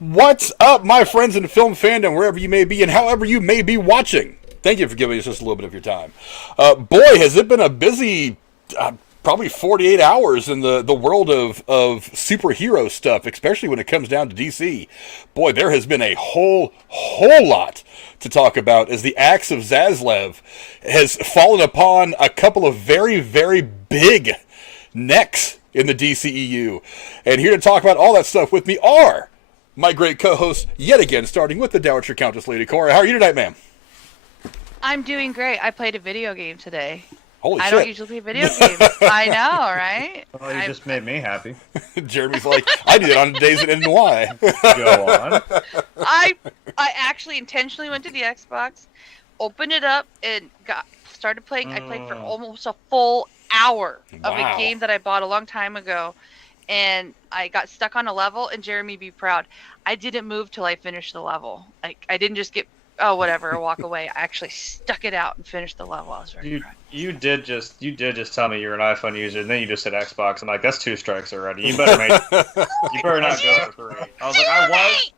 What's up, my friends in film fandom, wherever you may be and however you may be watching? Thank you for giving us just a little bit of your time. Boy, has it been a busy, probably 48 hours in the world of superhero stuff, especially when it comes down to DC. Boy, there has been a whole lot to talk about as the axe of Zaslav has fallen upon a couple of very, very big necks in the DCEU. And here to talk about all that stuff with me are my great co-host, yet again, starting with the Dowager Countess, Lady Cora. How are you tonight, ma'am? I'm doing great. I played a video game today. Holy shit. I don't usually play video games. I know, right? Well, you just made me happy. Jeremy's like, I do that on days that end in Y. Go on. I actually intentionally went to the Xbox, opened it up, and started playing. I played for almost a full hour of a game that I bought a long time ago. And I got stuck on a level, and Jeremy, be proud, I didn't move till I finished the level. Like, I didn't just get, whatever, or walk away. I actually stuck it out and finished the level. I was very proud. You did just tell me you're an iPhone user, and then you just said Xbox. I'm like, that's 2 strikes already. You better not go for 3. I was like, I was.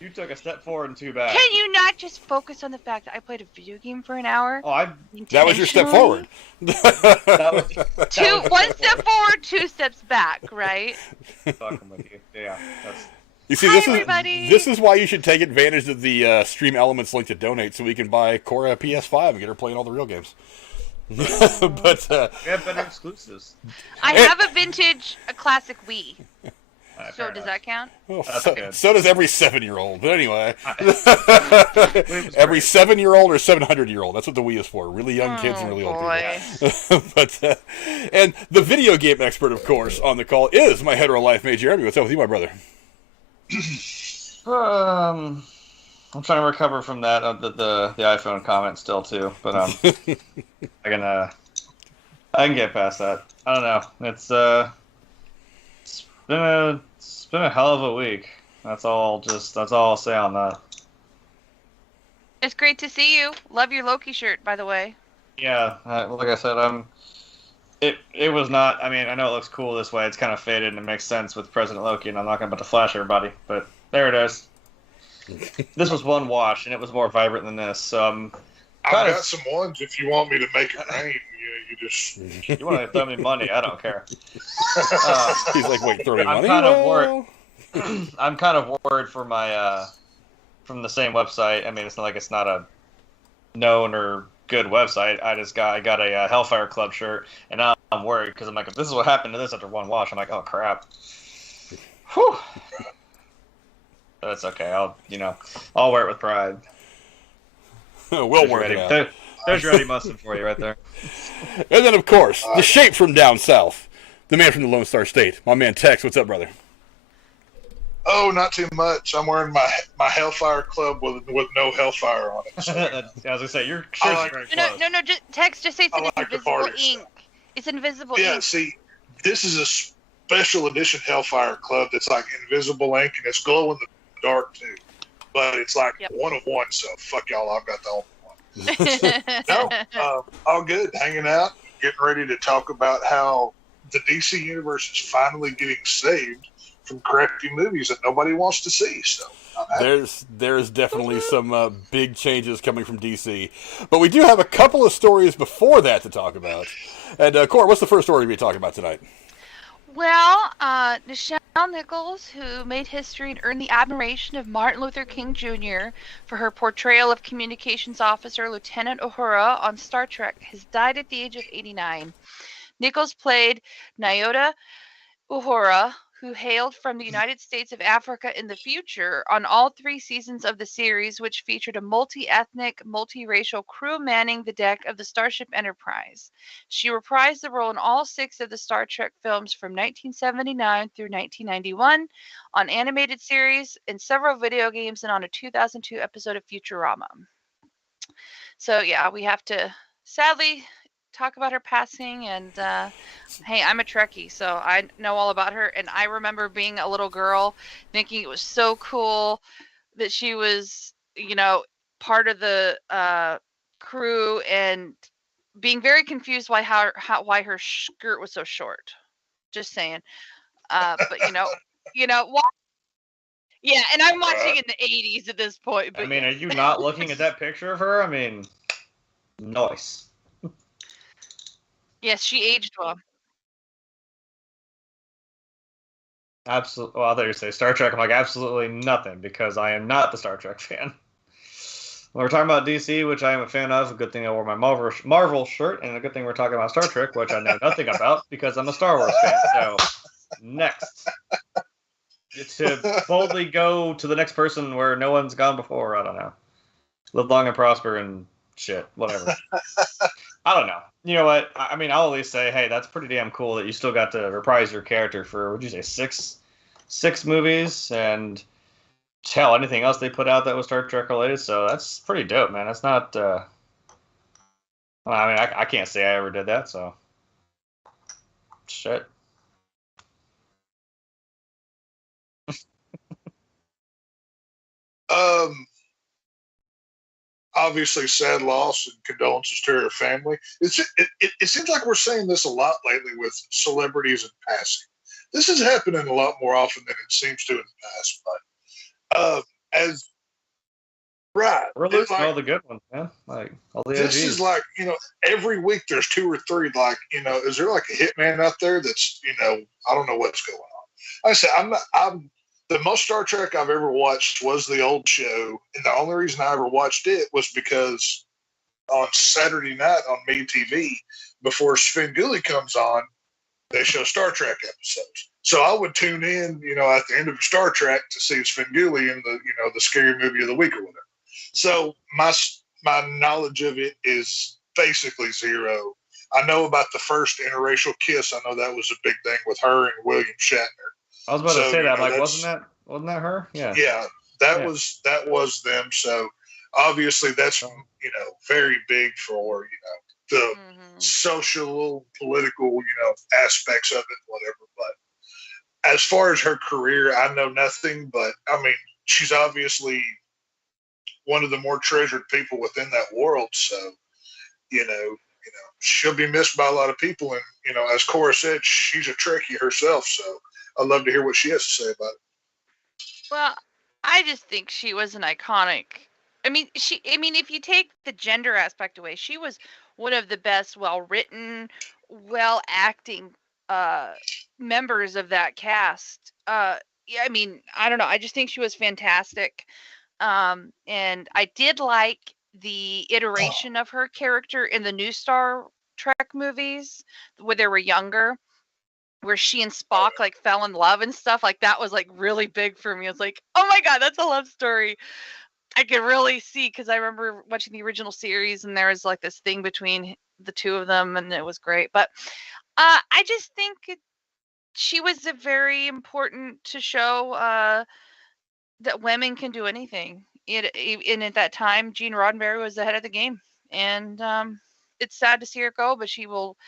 You took a step forward and 2 back. Can you not just focus on the fact that I played a video game for an hour? Oh, that was your step forward. One step forward, 2 steps back, right? Fucking with you. Yeah. You see, this is why you should take advantage of the Stream Elements link to donate, so we can buy Cora a PS5 and get her playing all the real games. But we have better exclusives. I have a classic Wii. So does that count? Well, so does every 7-year-old. But anyway, every 7-year-old or 700-year-old. That's what the Wii is for. Really young kids and really old people. But and the video game expert, of course, on the call is my hetero life mate Jeremy. What's up with you, my brother? I'm trying to recover from that the iPhone comment still too, but I can get past that. I don't know. It's been a hell of a week. That's all I'll say on that. It's great to see you. Love your Loki shirt, by the way. Yeah, like I said, it was not. I mean, I know it looks cool this way. It's kind of faded and it makes sense with President Loki, and I'm not going to flash everybody, but there it is. This was one wash, and it was more vibrant than this. So I've got some ones if you want me to make it rain. You want to throw me money? I don't care. He's like, wait, throw me money? I'm kind of worried for my from the same website. I mean, it's not like it's not a known or good website. I got a Hellfire Club shirt, and now I'm worried because I'm like, if this is what happened to this after one wash, I'm like, oh crap. Whew. But it's okay. I'll wear it with pride. We'll work it out. There's your Eddie Mustard for you right there. And then, of course, the shape from down south, the man from the Lone Star State, my man Tex. What's up, brother? Oh, not too much. I'm wearing my Hellfire Club with no Hellfire on it. So. I was gonna say your shirt's very close. No. Just say it's like invisible ink. It's invisible ink. Yeah, see, this is a special edition Hellfire Club that's like invisible ink, and it's glow in the dark too. But it's like one of one, so fuck y'all. I've got the only one. No, all good. Hanging out, getting ready to talk about how the DC universe is finally getting saved from crappy movies that nobody wants to see. So there's definitely some big changes coming from DC, but we do have a couple of stories before that to talk about. And Cora, what's the first story we're talking about tonight? Well, Nichelle Nichols, who made history and earned the admiration of Martin Luther King Jr. for her portrayal of communications officer Lieutenant Uhura on Star Trek, has died at the age of 89. Nichols played Nyota Uhura, who hailed from the United States of Africa in the future, on all 3 seasons of the series, which featured a multi-ethnic, multiracial crew manning the deck of the Starship Enterprise. She reprised the role in all 6 of the Star Trek films from 1979 through 1991, on animated series, in several video games, and on a 2002 episode of Futurama. So yeah, we have to sadly talk about her passing, and hey, I'm a Trekkie, so I know all about her, and I remember being a little girl thinking it was so cool that she was, part of the crew, and being very confused why her skirt was so short. Just saying. But why Yeah, and I'm watching in the 80s at this point. But I mean, yeah. are you not looking at that picture of her? I mean, nice. Yes, she aged well. Absolutely. Well, I thought you were say Star Trek. I'm like, absolutely nothing, because I am not the Star Trek fan. When we're talking about DC, which I am a fan of, a good thing I wore my Marvel shirt, and a good thing we're talking about Star Trek, which I know nothing about because I'm a Star Wars fan. So, next. To boldly go to the next person where no one's gone before, I don't know. Live long and prosper and shit, whatever. I don't know. You know what? I mean, I'll at least say, hey, that's pretty damn cool that you still got to reprise your character for, what'd you say, six movies, and hell, anything else they put out that was Star Trek related. So that's pretty dope, man. That's not. Well, I mean, I can't say I ever did that. So shit. Obviously, sad loss and condolences to her family. It seems like we're saying this a lot lately with celebrities in passing. This is happening a lot more often than it seems to in the past. But as right, We're losing all the good ones, man. Like all the this OGs. is like, every week there's 2 or 3. Like, is there like a hitman out there that's, I don't know what's going on. Like I said, I'm the most Star Trek I've ever watched was the old show, and the only reason I ever watched it was because on Saturday night on MeTV, before Svengoolie comes on, they show Star Trek episodes. So I would tune in, at the end of Star Trek to see Svengoolie in the scary movie of the week or whatever. So my knowledge of it is basically zero. I know about the first interracial kiss. I know that was a big thing with her and William Shatner. I was about to say that. Like, wasn't that her? Yeah. Yeah, that was them. So obviously that's very big for the social, political aspects of it, whatever. But as far as her career, I know nothing. But I mean, she's obviously one of the more treasured people within that world. So she'll be missed by a lot of people. And as Cora said, she's a Trekkie herself. So I'd love to hear what she has to say about it. Well, I just think she was an iconic. I mean, if you take the gender aspect away, she was one of the best, well-written, well-acting members of that cast. Yeah, I mean, I don't know. I just think she was fantastic. And I did like the iteration of her character in the new Star Trek movies where they were younger, where she and Spock like fell in love and stuff. Like that was like really big for me. I was like, oh my God, that's a love story. I could really see, because I remember watching the original series and there was like this thing between the two of them and it was great. But I just think she was a very important to show that women can do anything. And at that time, Gene Roddenberry was the head of the game. And it's sad to see her go, but she will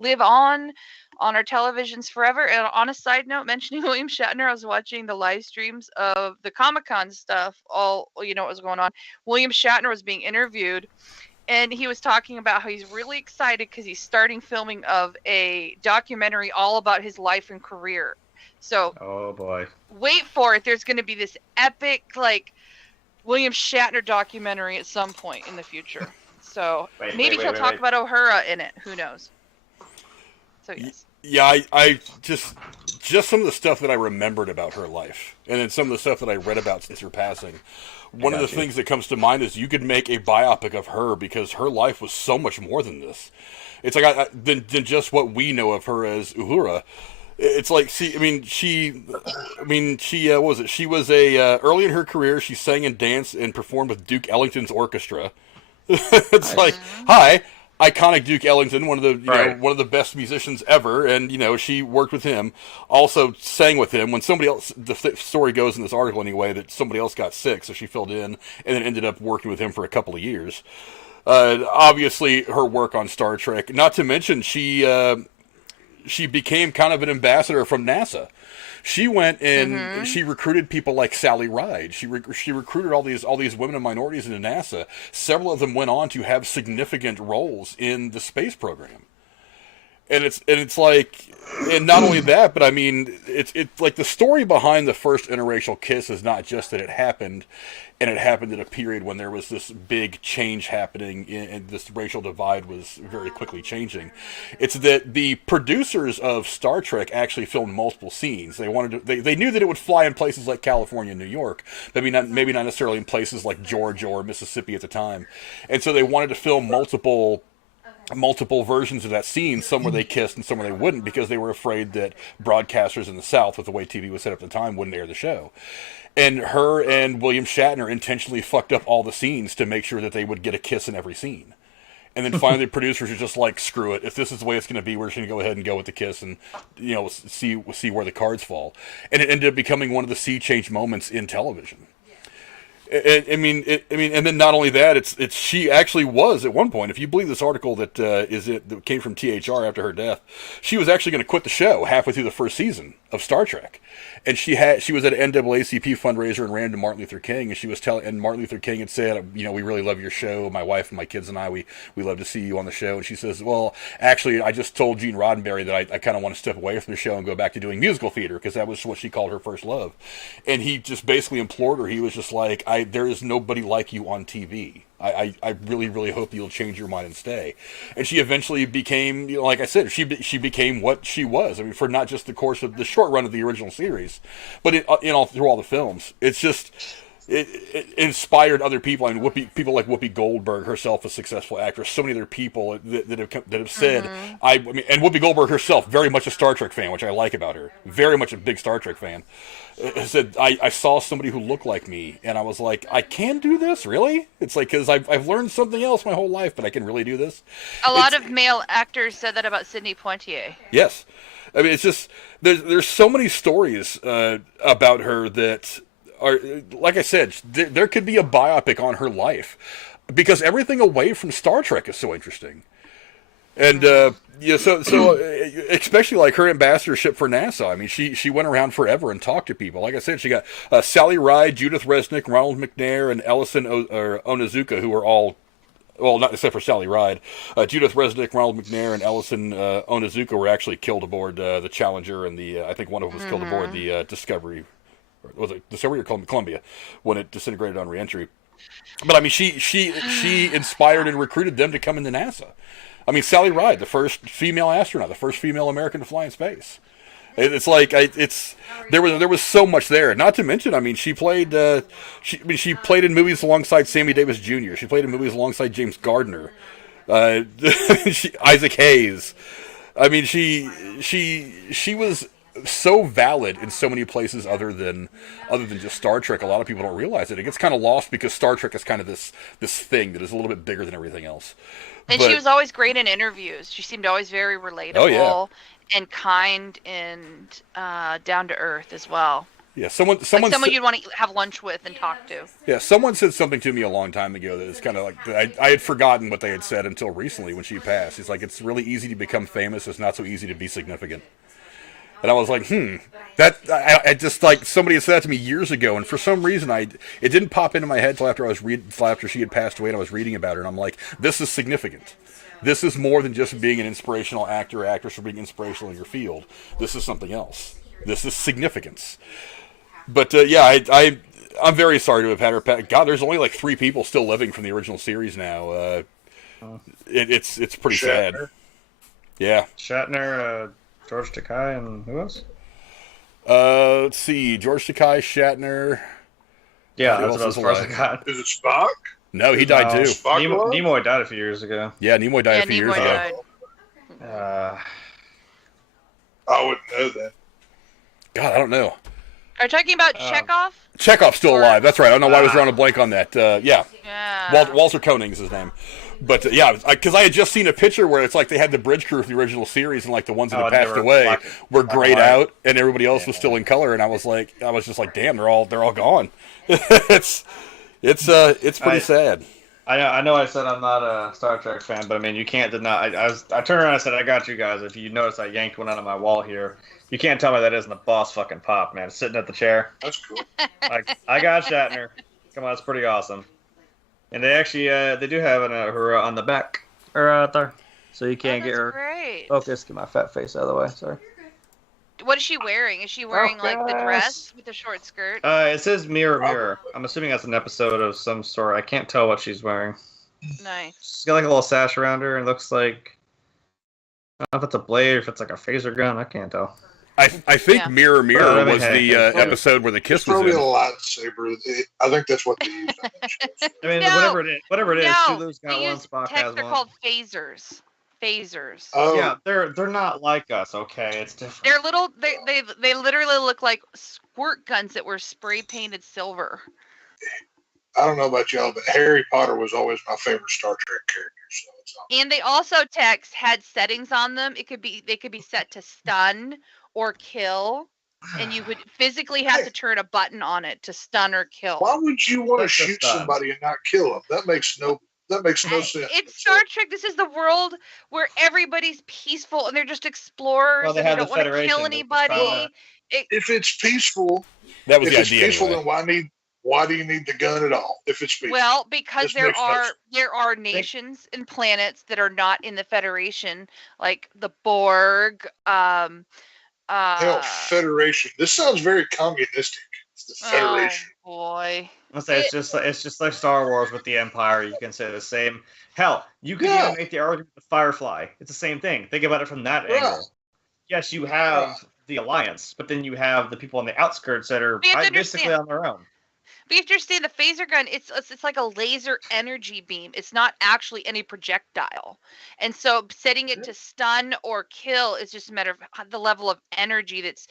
live on our televisions forever. And on a side note, mentioning William Shatner, I was watching the live streams of the Comic-Con stuff. What was going on. William Shatner was being interviewed, and he was talking about how he's really excited because he's starting filming of a documentary all about his life and career. So, oh boy, wait for it. There's going to be this epic, like, William Shatner documentary at some point in the future. So maybe he'll talk about Uhura in it. Who knows? So yes. Yeah, I just some of the stuff that I remembered about her life, and then some of the stuff that I read about since her passing. One of the things that comes to mind is you could make a biopic of her, because her life was so much more than this. It's like than just what we know of her as Uhura. It's like, she what was it? She was early in her career, she sang and danced and performed with Duke Ellington's orchestra. It's like, hi, iconic Duke Ellington, one of the best musicians ever, and she worked with him. Also sang with him when somebody else. The story goes in this article anyway that somebody else got sick, so she filled in, and then ended up working with him for a couple of years. Obviously, her work on Star Trek. Not to mention, she became kind of an ambassador from NASA. She went and she recruited people like Sally Ride. She recruited all these women and minorities into NASA. Several of them went on to have significant roles in the space program. it's like, and not only that, but I mean, it's like the story behind the first interracial kiss is not just that it happened, and it happened at a period when there was this big change happening, and this racial divide was very quickly changing. It's that the producers of Star Trek actually filmed multiple scenes. They wanted to, they knew that it would fly in places like California and New York, maybe not necessarily in places like Georgia or Mississippi at the time, and so they wanted to film multiple versions of that scene, some where they kissed and some where they wouldn't, because they were afraid that broadcasters in the South, with the way TV was set up at the time, wouldn't air the show. And her and William Shatner intentionally fucked up all the scenes to make sure that they would get a kiss in every scene. And then finally the producers are just like, screw it. If this is the way it's going to be, we're just going to go ahead and go with the kiss and, see where the cards fall. And it ended up becoming one of the sea change moments in television. I mean, and then not only that, it's she actually was at one point, if you believe this article that that came from THR after her death, she was actually going to quit the show halfway through the first season of Star Trek, and she was at an NAACP fundraiser and ran into Martin Luther King, and she was and Martin Luther King had said, we really love your show, my wife and my kids and I, we love to see you on the show, and she says, well, actually, I just told Gene Roddenberry that I kind of want to step away from the show and go back to doing musical theater, because that was what she called her first love, and he just basically implored her. He was just like, there is nobody like you on TV. I really, really hope you'll change your mind and stay. And she eventually became, like I said, she became what she was. I mean, for not just the course of the short run of the original series, but through all the films. It's just, it inspired other people. I mean, people like Whoopi Goldberg, herself a successful actress. So many other people that have said, I mean, and Whoopi Goldberg herself, very much a Star Trek fan, which I like about her. Very much a big Star Trek fan. Said, I saw somebody who looked like me, and I was like, I can do this, really? It's like, because I've learned something else my whole life, but I can really do this. A lot of male actors said that about Sidney Poitier. Yes. I mean, it's just, there's so many stories about her that are, like I said, there could be a biopic on her life, because everything away from Star Trek is so interesting. And so especially like her ambassadorship for NASA. I mean, she went around forever and talked to people. Like I said, she got Sally Ride, Judith Resnick, Ronald McNair, and Ellison Onizuka, who were all, well, not except for Sally Ride. Judith Resnick, Ronald McNair, and Ellison Onizuka were actually killed aboard the Challenger, and I think one of them was killed aboard the Discovery. Was it Discovery or Columbia when it disintegrated on reentry? But I mean, she inspired and recruited them to come into NASA. I mean, Sally Ride, the first female astronaut, the first female American to fly in space. It's like there was so much there. Not to mention, I mean, she played in movies alongside Sammy Davis Jr. She played in movies alongside James Gardner, Isaac Hayes. I mean, she was so valid in so many places other than just Star Trek. A lot of people don't realize it. It gets kind of lost because Star Trek is kind of this thing that is a little bit bigger than everything else. And she was always great in interviews. She seemed always very relatable and kind and down to earth as well. Yeah, someone you'd want to have lunch with and talk to. Yeah, someone said something to me a long time ago that is kind of like, I had forgotten what they had said until recently when she passed. It's like, it's really easy to become famous. It's not so easy to be significant. And I was like, I just, like, somebody had said that to me years ago, and for some reason it didn't pop into my head till after she had passed away and I was reading about her, and I'm like, this is significant. This is more than just being an inspirational actor or actress or being inspirational in your field. This is something else. This is significance. But I'm very sorry to have had her pass. God, there's only like 3 people still living from the original series now. It's pretty sad. Yeah. Shatner, George Takei, and who else? Let's see. George Takei, Shatner. Yeah, that's as far as I got. Is it Spock? No, he died too. Nimoy died a few years ago. Yeah, Nimoy died a few years ago. I wouldn't know that. God, I don't know. Are you talking about Chekhov? Chekhov's still alive. That's right. I don't know why I was drawing a blank on that. Yeah. Walter Koenig is his name. But because I had just seen a picture where it's like they had the bridge crew from the original series, and like the ones that had passed away were grayed out, and everybody else was still in color. And I was just like, damn, they're all gone. It's pretty sad. I know I said I'm not a Star Trek fan, but I mean, you can't deny. I turned around and said, I got you guys. If you notice, I yanked one out of my wall here. You can't tell me that isn't the boss fucking Pop, man. Sitting at the chair. That's cool. I got Shatner. Come on, it's pretty awesome. And they actually, they do have an Uhura on the back, or there. so you can't get her. Great. Focus. Get my fat face out of the way. Sorry. What is she wearing? Is she wearing like the dress with the short skirt? It says mirror, mirror. I'm assuming that's an episode of some sort. I can't tell what she's wearing. Nice. She's got like a little sash around her, and it looks like I don't know if it's a blade or if it's like a phaser gun. I can't tell. I think Mirror Mirror was the episode where the kiss was probably in. a lightsaber. I think that's what they use. I mean, whatever it is, Tulu's got one, Spock has They're one. called phasers. Phasers. Oh. Yeah, they're not like us. Okay, it's different. They're little. They literally look like squirt guns that were spray painted silver. I don't know about y'all, but Harry Potter was always my favorite Star Trek character. So it's And they also had settings on them. They could be set to stun or kill, and you would physically have to turn a button on it to stun or kill. why would you want to shoot somebody and not kill them? That makes no sense. It's Star Trek. This is the world where everybody's peaceful and they're just explorers. Well, they and have they the don't want to Federation. kill anybody. If it's peaceful, That was if the it's idea. peaceful, Anyway. then why do you need the gun at all? If it's peaceful, Well, because This there makes no sense. are nations and planets that are not in the Federation, like the Borg. Hell, Federation. This sounds very communistic. It's the Federation. Oh boy. Let's say it's just like Star Wars with the Empire. You can say the same. Hell, you could even make the argument with Firefly. It's the same thing. Think about it from that angle. Yes, you have the Alliance, but then you have the people on the outskirts that are basically on their own. But you have to understand the phaser gun, it's like a laser energy beam. It's not actually any projectile. And so setting it to stun or kill is just a matter of the level of energy that's,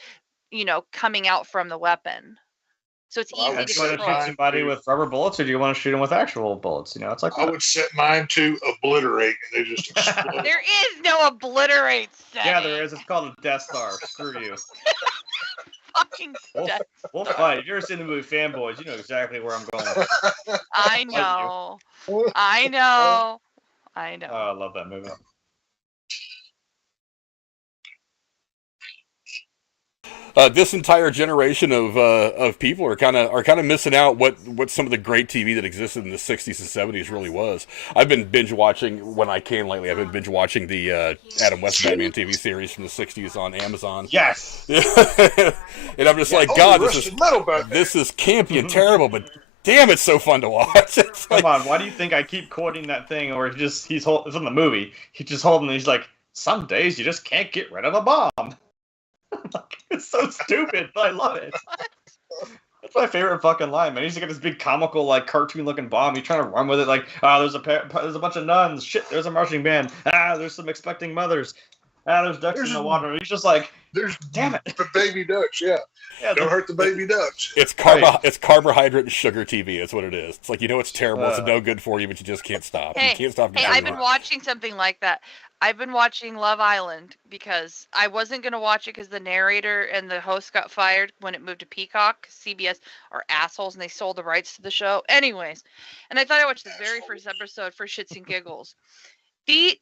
coming out from the weapon. So it's easy to shoot somebody with rubber bullets, or do you want to shoot them with actual bullets? It's like I would set mine to obliterate, and they just explode. There is no obliterate setting. Yeah, there is. It's called a Death Star. Screw you. Fucking We'll fight. If you've ever seen the movie Fanboys, you know exactly where I'm going. I know. I know. I know. Oh, I love that movie. This entire generation of people are kind of missing out what some of the great TV that existed in the 60s and 70s really was. I've been binge watching when I can lately. I've been binge watching the Adam West Batman TV series from the 60s on Amazon. Yes. And I'm just like, God, this is campy and terrible, but damn, it's so fun to watch. Come on, why do you think I keep quoting that thing? Or it's in the movie. He's just holding. He's like, some days you just can't get rid of a bomb. It's so stupid, but I love it. That's my favorite fucking line, man. He's got this big comical, like, cartoon-looking bomb. He's trying to run with it, like, there's a bunch of nuns. Shit, there's a marching band. There's some expecting mothers. There's ducks in the water. He's just like, damn it. The baby ducks, yeah. Don't hurt the baby ducks. It's carbohydrate and sugar TV. That's what it is. It's like, it's terrible. It's no good for you, but you just can't stop. You can't stop. Hey, I've been watching something like that. I've been watching Love Island because I wasn't going to watch it because the narrator and the host got fired when it moved to Peacock. CBS are assholes and they sold the rights to the show. Anyways, and I thought I watched the very first episode for shits and giggles. The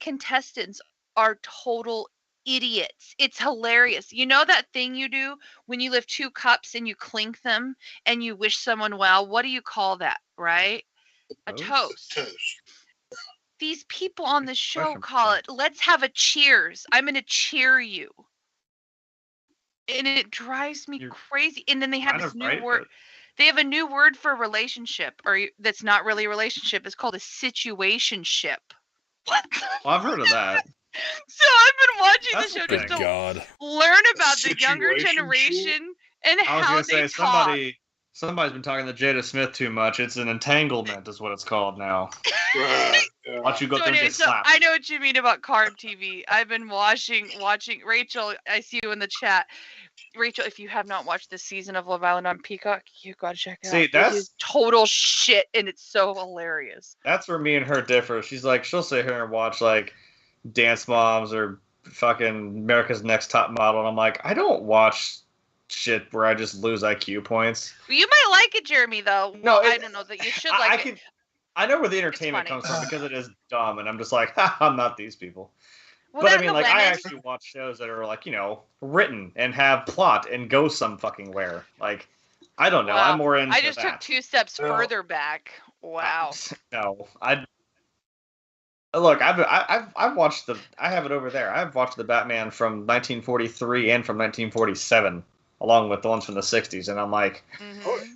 contestants are total idiots. It's hilarious. You know that thing you do when you lift two cups and you clink them and you wish someone well? What do you call that, right? A toast. These people on the show call it, let's have a cheers. I'm going to cheer you. And it drives me crazy. And then they have this new word. They have a new word for relationship, that's not really a relationship. It's called a situationship. What? Well, I've heard of that. So I've been watching the show just to learn about the younger generation and how they talk. Somebody's been talking to Jada Smith too much. It's an entanglement, is what it's called now. Why don't you go through and get slapped? I know what you mean about carb TV. I've been watching Rachel. I see you in the chat. Rachel, if you have not watched this season of Love Island on Peacock, you gotta check it out. That's it is total shit, and it's so hilarious. That's where me and her differ. She'll sit here and watch like Dance Moms or fucking America's Next Top Model, and I'm like, I don't watch shit where I just lose IQ points. You might like it, Jeremy, though. No, I don't know that you should like it. I know where the entertainment comes from because it is dumb, and I'm just like, I'm not these people. Well, but I mean, like, I actually watch shows that are like, written and have plot and go some fucking where. Like, I don't know. Wow. I'm more into that. I just took 2 steps further back. Wow. No, Look, I've watched I have it over there. I've watched the Batman from 1943 and from 1947, along with the ones from the 60s, and I'm like,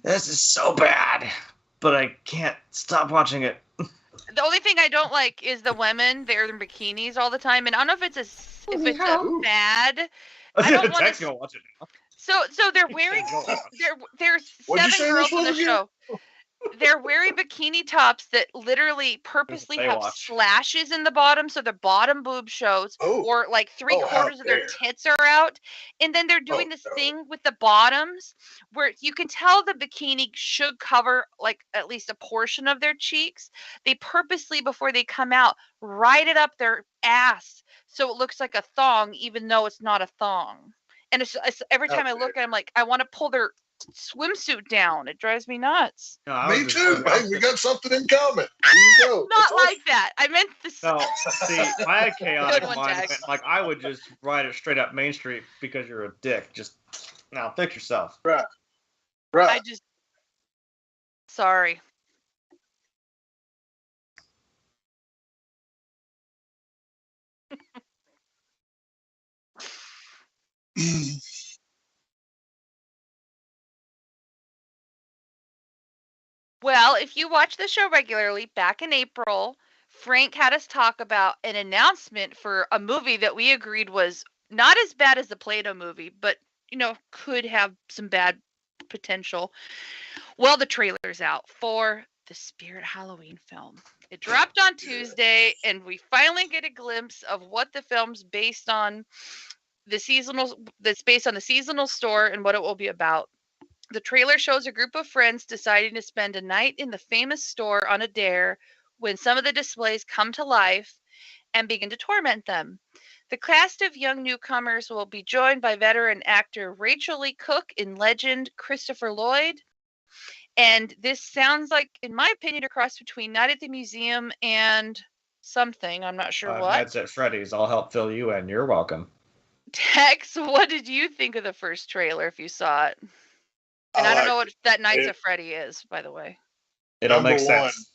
this is so bad, but I can't stop watching it. The only thing I don't like is the women. They're in bikinis all the time, and I don't know if it's a fad. I don't want Jack's to. gonna watch it now. So they're wearing. There's What'd you 7 say girls this in the was again? show. They're wearing bikini tops that literally purposely have Baywatch. slashes in the bottom, so the bottom boob shows, or like 3/4 of their tits are out. And then they're doing this thing with the bottoms where you can tell the bikini should cover like at least a portion of their cheeks. They purposely, before they come out, ride it up their ass so it looks like a thong, even though it's not a thong. And it's every time I look at them, like I want to pull their swimsuit down. It drives me nuts. No, Me too. Hey, we got something in common. There you go. Not like that. I meant this. No, see, I had chaotic Good one, mind. Jax. Like I would just ride it straight up Main Street because you're a dick. Just now, fix yourself. Right. I just. Sorry. Well, if you watch the show regularly, back in April, Frank had us talk about an announcement for a movie that we agreed was not as bad as the Play-Doh movie, but, could have some bad potential. Well, the trailer's out for the Spirit Halloween film. It dropped on Tuesday, and we finally get a glimpse of what the film's based on. That's based on the seasonal store and what it will be about. The trailer shows a group of friends deciding to spend a night in the famous store on a dare when some of the displays come to life and begin to torment them. The cast of young newcomers will be joined by veteran actor Rachel Lee Cook in Legend Christopher Lloyd. And this sounds like, in my opinion, a cross between Night at the Museum and something. I'm not sure what. Nights at Freddy's. I'll help fill you in. You're welcome. Tex, what did you think of the first trailer if you saw it? And I don't know what that Nights at Freddy is, by the way. It all makes Number one, sense.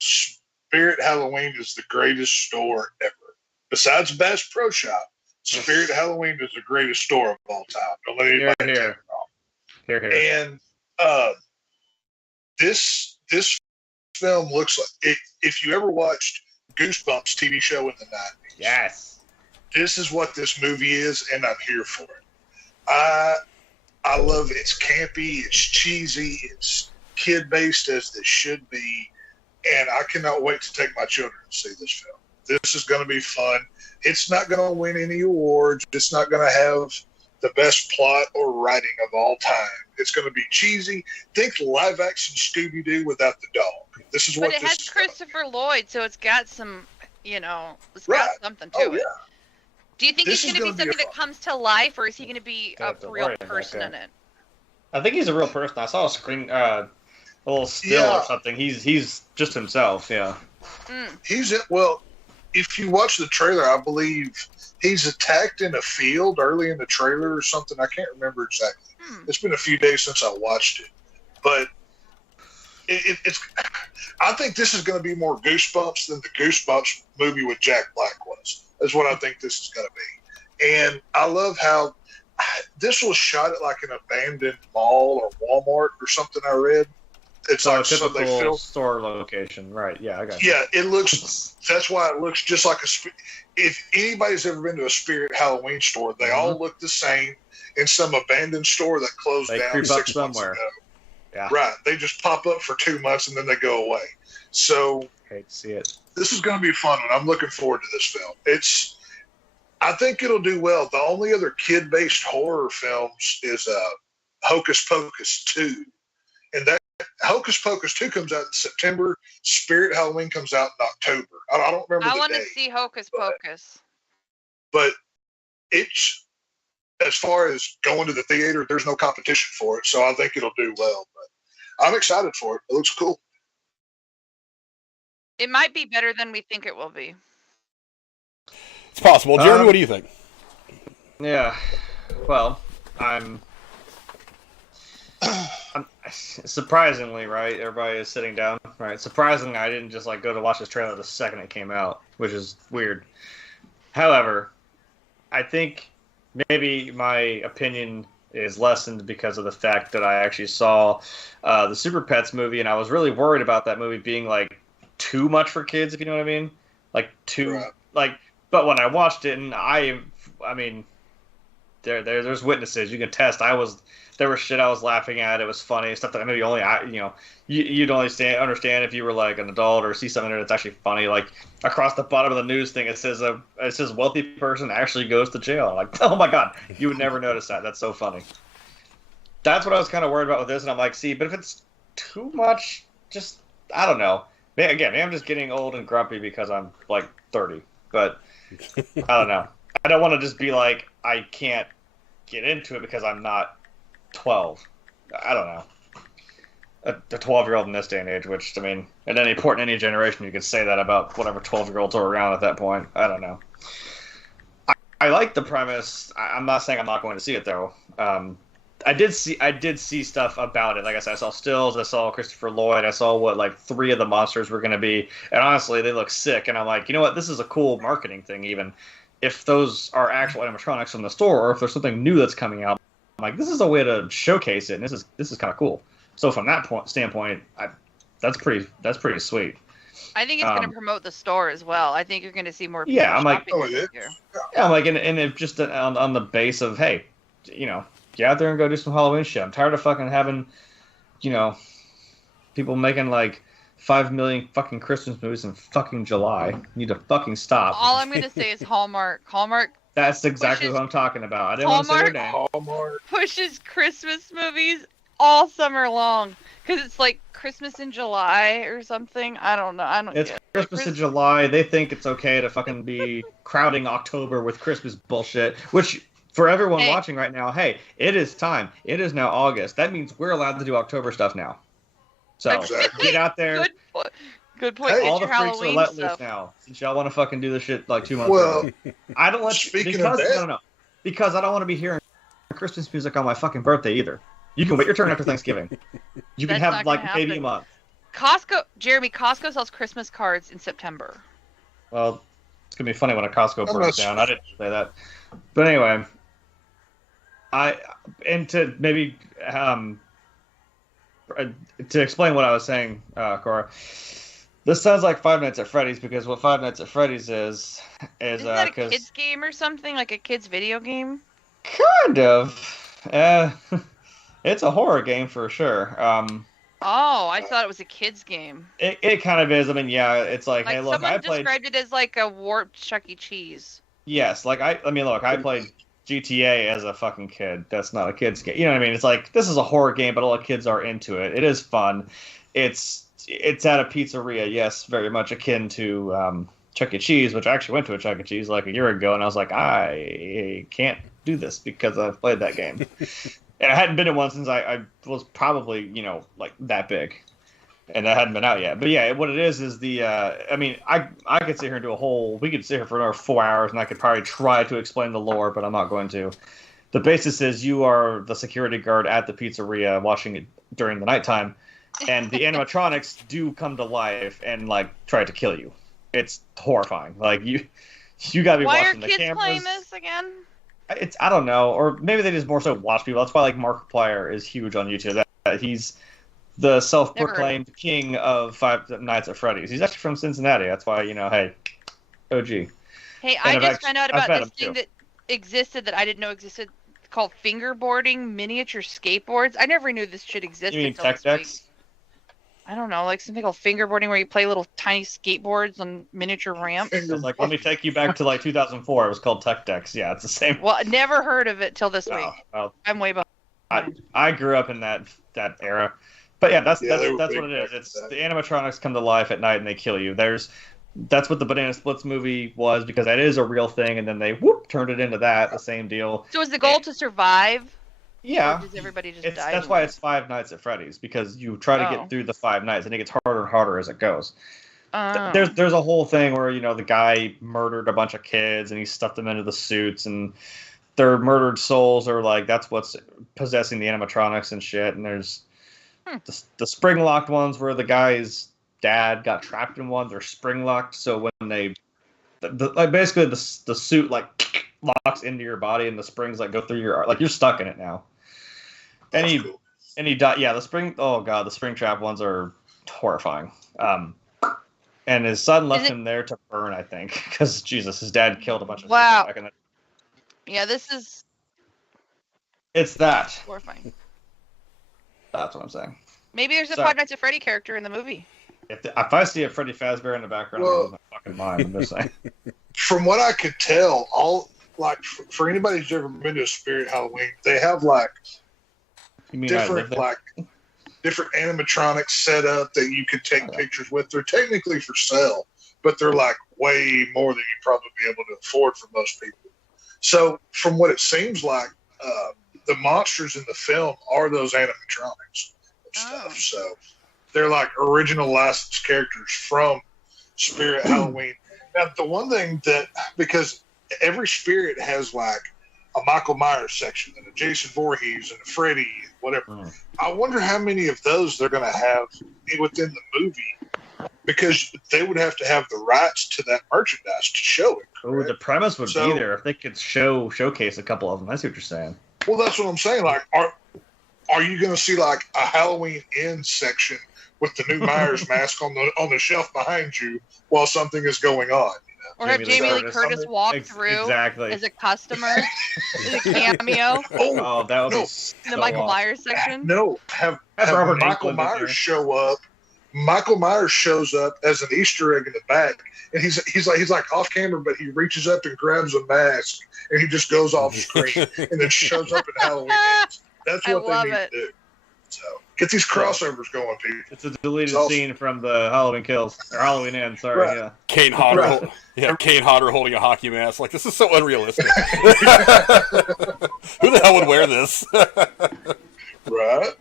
Spirit Halloween is the greatest store ever. Besides Bass Pro Shop, Spirit Halloween is the greatest store of all time. Don't let anybody tell you wrong. Here. And this film looks like if you ever watched Goosebumps TV show in the 90s. Yes. This is what this movie is, and I'm here for it. I love it. It's campy, it's cheesy, it's kid-based as this should be, and I cannot wait to take my children to see this film. This is going to be fun. It's not going to win any awards. It's not going to have the best plot or writing of all time. It's going to be cheesy. Think live-action Scooby-Doo without the dog. This is what this is. But it has Christopher Lloyd, so it's got some, got something to it. Yeah. Do you think he's going to be something that comes to life, or is he going to be a real person in it? I think he's a real person. I saw a screen, a little still or something. He's just himself. Yeah. He's it. Well, if you watch the trailer, I believe he's attacked in a field early in the trailer or something. I can't remember exactly. It's been a few days since I watched it, but it's. I think this is going to be more Goosebumps than the Goosebumps movie with Jack Black was. Is what I think this is going to be. And I love how this was shot at like an abandoned mall or Walmart or something I read. It's so like a typical store location. Right. Yeah, I got you. Yeah, it looks, that's why it looks just like if anybody's ever been to a Spirit Halloween store, they all look the same in some abandoned store that closed down creep 6 up months somewhere. ago. Yeah. Right. They just pop up for 2 months and then they go away. So hate to see it. This is going to be fun, and I'm looking forward to this film. I think it'll do well. The only other kid-based horror films is Hocus Pocus 2. And that Hocus Pocus 2 comes out in September. Spirit Halloween comes out in October. I don't remember the date. I want to see Hocus Pocus. But it's, as far as going to the theater, there's no competition for it, so I think it'll do well. But I'm excited for it. It looks cool. It might be better than we think it will be. It's possible. Jeremy, what do you think? Yeah. Well, surprisingly, right? Everybody is sitting down, right? Surprisingly, I didn't just like go to watch this trailer the second it came out, which is weird. However, I think maybe my opinion is lessened because of the fact that I actually saw the Super Pets movie, and I was really worried about that movie being like too much for kids, if you know what I mean. Like but when I watched it, and I mean, there's witnesses. You can test. There was shit I was laughing at. It was funny stuff that maybe only you'd only understand if you were like an adult or see something that's actually funny. Like across the bottom of the news thing, it says wealthy person actually goes to jail. Like, oh my god, you would never notice that. That's so funny. That's what I was kind of worried about with this, and I'm like, see, but if it's too much, just I don't know. Maybe I'm just getting old and grumpy because I'm like 30, but I don't know. I don't want to just be like I can't get into it because I'm not 12. I don't know. A 12-year-old in this day and age, which, I mean, at any point in any generation, you could say that about whatever 12-year-olds are around at that point. I don't know. I like the premise. I'm not saying I'm not going to see it, though. I did see stuff about it. Like I said, I saw stills, I saw Christopher Lloyd, I saw what, like, 3 of the monsters were going to be, and honestly, they look sick, and I'm like, you know what, this is a cool marketing thing, even. If those are actual animatronics from the store, or if there's something new that's coming out, I'm like, this is a way to showcase it, and this is kind of cool. So from that standpoint, that's pretty sweet. I think it's going to promote the store as well. I think you're going to see more people yeah, I'm like, shopping this year. Yeah, I'm like, and it just on the base of, hey, you know, get out there and go do some Halloween shit. I'm tired of fucking having, you know, people making like 5 million fucking Christmas movies in fucking July. You need to fucking stop. All I'm going to say is Hallmark. Hallmark. That's exactly what I'm talking about. I didn't want to say their name. Hallmark Pushes Christmas movies all summer long because it's like Christmas in July or something. I don't know. It's Christmas in July. They think it's okay to fucking be crowding October with Christmas bullshit, which for everyone watching right now, hey, it is time. It is now August. That means we're allowed to do October stuff now. So get out there. Good point. Hey, all the freaks freaks are let loose now. Since y'all want to fucking do this shit like 2 months ago. I don't let because I don't want to be hearing Christmas music on my fucking birthday either. You can wait your turn after Thanksgiving. You can have like maybe a month. Costco sells Christmas cards in September. Well, it's gonna be funny when a Costco burns down. I didn't say that, but anyway, to maybe to explain what I was saying, Cora. This sounds like Five Nights at Freddy's because what Five Nights at Freddy's is Isn't that a kid's game or something, like a kid's video game? Kind of. It's a horror game for sure. I thought it was a kid's game. It kind of is. I mean, yeah, it's like hey, look, someone described it as like a warped Chuck E. Cheese. Yes, like I played GTA as a fucking kid. That's not a kid's game. You know what I mean? It's like this is a horror game, but all the kids are into it. It is fun. It's at a pizzeria, yes, very much akin to Chuck E. Cheese, which I actually went to a Chuck E. Cheese like a year ago, and I was like, I can't do this because I've played that game. And I hadn't been in one since I was probably, you know, like that big. And I hadn't been out yet. But yeah, what it is the, I mean, I could sit here and do we could sit here for another 4 hours and I could probably try to explain the lore, but I'm not going to. The basis is you are the security guard at the pizzeria watching it during the nighttime. And the animatronics do come to life and, like, try to kill you. It's horrifying. Like, you gotta be watching the cameras. Why are kids playing this again? I don't know, or maybe they just more so watch people. That's why like Markiplier is huge on YouTube. That he's the self-proclaimed king of Five Nights at Freddy's. He's actually from Cincinnati. That's why hey, OG. Hey, I just found out about this thing that existed that I didn't know existed called fingerboarding miniature skateboards. I never knew this shit existed. You mean tech decks? I don't know, like something called fingerboarding where you play little tiny skateboards on miniature ramps. Like, let me take you back to like 2004. It was called Tech Decks. Yeah, it's the same. Well, I never heard of it till this week. Well, I'm way behind. I grew up in that era. But yeah, that's what it is. It's the animatronics come to life at night and they kill you. That's what the Banana Splits movie was because that is a real thing, and then they turned it into that, the same deal. So is the goal to survive? Yeah. Or does everybody just die? That's why it's Five Nights at Freddy's, because you try to get through the 5 nights, and it gets harder and harder as it goes. There's a whole thing where, you know, the guy murdered a bunch of kids, and he stuffed them into the suits, and their murdered souls are like, that's what's possessing the animatronics and shit, and there's The spring locked ones where the guy's dad got trapped in one, they're spring locked. So when they, like basically the suit like locks into your body and the springs like go through your like you're stuck in it now. Any the spring. Oh god, the spring trap ones are horrifying. And his son left him there to burn, I think, because Jesus, his dad killed a bunch of people back in the... Yeah, this is. It's that. Horrifying. That's what I'm saying. Maybe there's a Five Nights at Freddy character in the movie. If I see a Freddy Fazbear in the background, I'm losing my fucking mind. I'm just saying. From what I could tell, for anybody who's ever been to a Spirit Halloween, they have different animatronics set up that you could take pictures with. They're technically for sale, but they're like way more than you'd probably be able to afford for most people. So from what it seems like, the monsters in the film are those animatronics and stuff. So they're like original licensed characters from Spirit Halloween. Now, the one thing because every Spirit has like a Michael Myers section and a Jason Voorhees and a Freddy and whatever. I wonder how many of those they're going to have within the movie, because they would have to have the rights to that merchandise to show it. Oh, the premise would be there if they could showcase a couple of them. I see what you're saying. Well, that's what I'm saying. Like, are you going to see like a Halloween Ends section with the new Myers mask on the shelf behind you while something is going on? Or have Jamie Lee Curtis walk through as a customer, as a cameo. Oh, that would be in the Michael Myers section. No, have Michael Myers show up. Michael Myers shows up as an Easter egg in the back, and he's like off camera, but he reaches up and grabs a mask, and he just goes off screen, and then shows up in Halloween Ends. That's what they need to do. So get these crossovers going, people. It's a deleted scene from the Halloween Kills or Halloween Ends. Sorry, yeah. Kane Hodder, Kane Hodder holding a hockey mask. Like, this is so unrealistic. Who the hell would wear this? Right.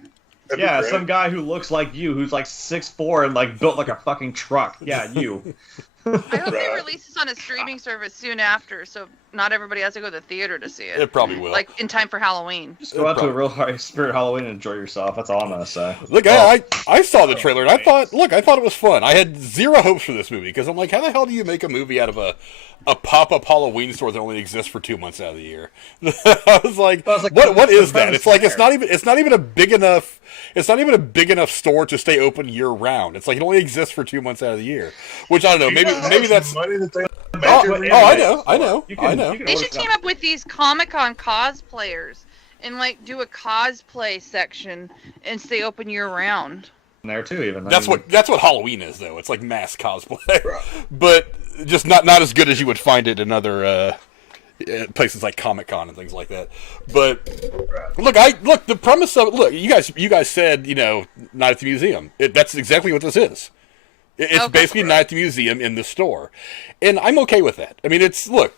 Yeah, some guy who looks like you, who's like 6'4" and like built like a fucking truck. Yeah, you. I hope they release this on a streaming service soon after, so not everybody has to go to the theater to see it. It probably will. Like, in time for Halloween. Just go out to a real Spirit Halloween and enjoy yourself. That's all I'm going to say. Look, I saw the trailer, and I thought it was fun. I had zero hopes for this movie, because I'm like, how the hell do you make a movie out of a pop-up Halloween store that only exists for 2 months out of the year? I was like, what is that? It's like, it's not even a big enough store to stay open year round. It's like, it only exists for 2 months out of the year, which I don't know, maybe that's money that they I know. They should team up with these Comic-Con cosplayers and like do a cosplay section and stay open year round. There too, even that's what Halloween is, though. It's like mass cosplay, but just not as good as you would find it in other places like Comic-Con and things like that. But look, the premise of it. Look, you guys said, Night at the Museum. That's exactly what this is. It's basically Night at the Museum in the store. And I'm okay with that. I mean,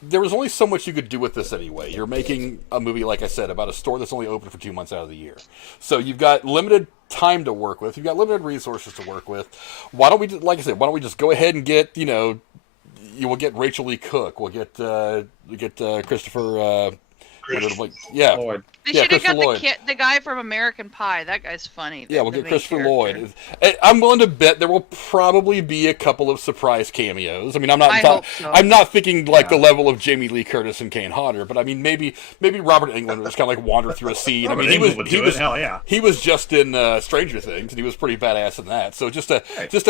there was only so much you could do with this anyway. You're making a movie, like I said, about a store that's only open for 2 months out of the year. So you've got limited time to work with. You've got limited resources to work with. Why don't we just go ahead and get, we'll get Rachel Lee Cook. We'll get Christopher... Lloyd. They should have got the guy from American Pie. That guy's funny. Yeah, we'll get Christopher Lloyd. I'm willing to bet there will probably be a couple of surprise cameos. I mean, I'm not thinking like the level of Jamie Lee Curtis and Kane Hodder, but I mean maybe Robert Englund will just kind of like wander through a scene. I mean, he was just in Stranger Things, and he was pretty badass in that. So just to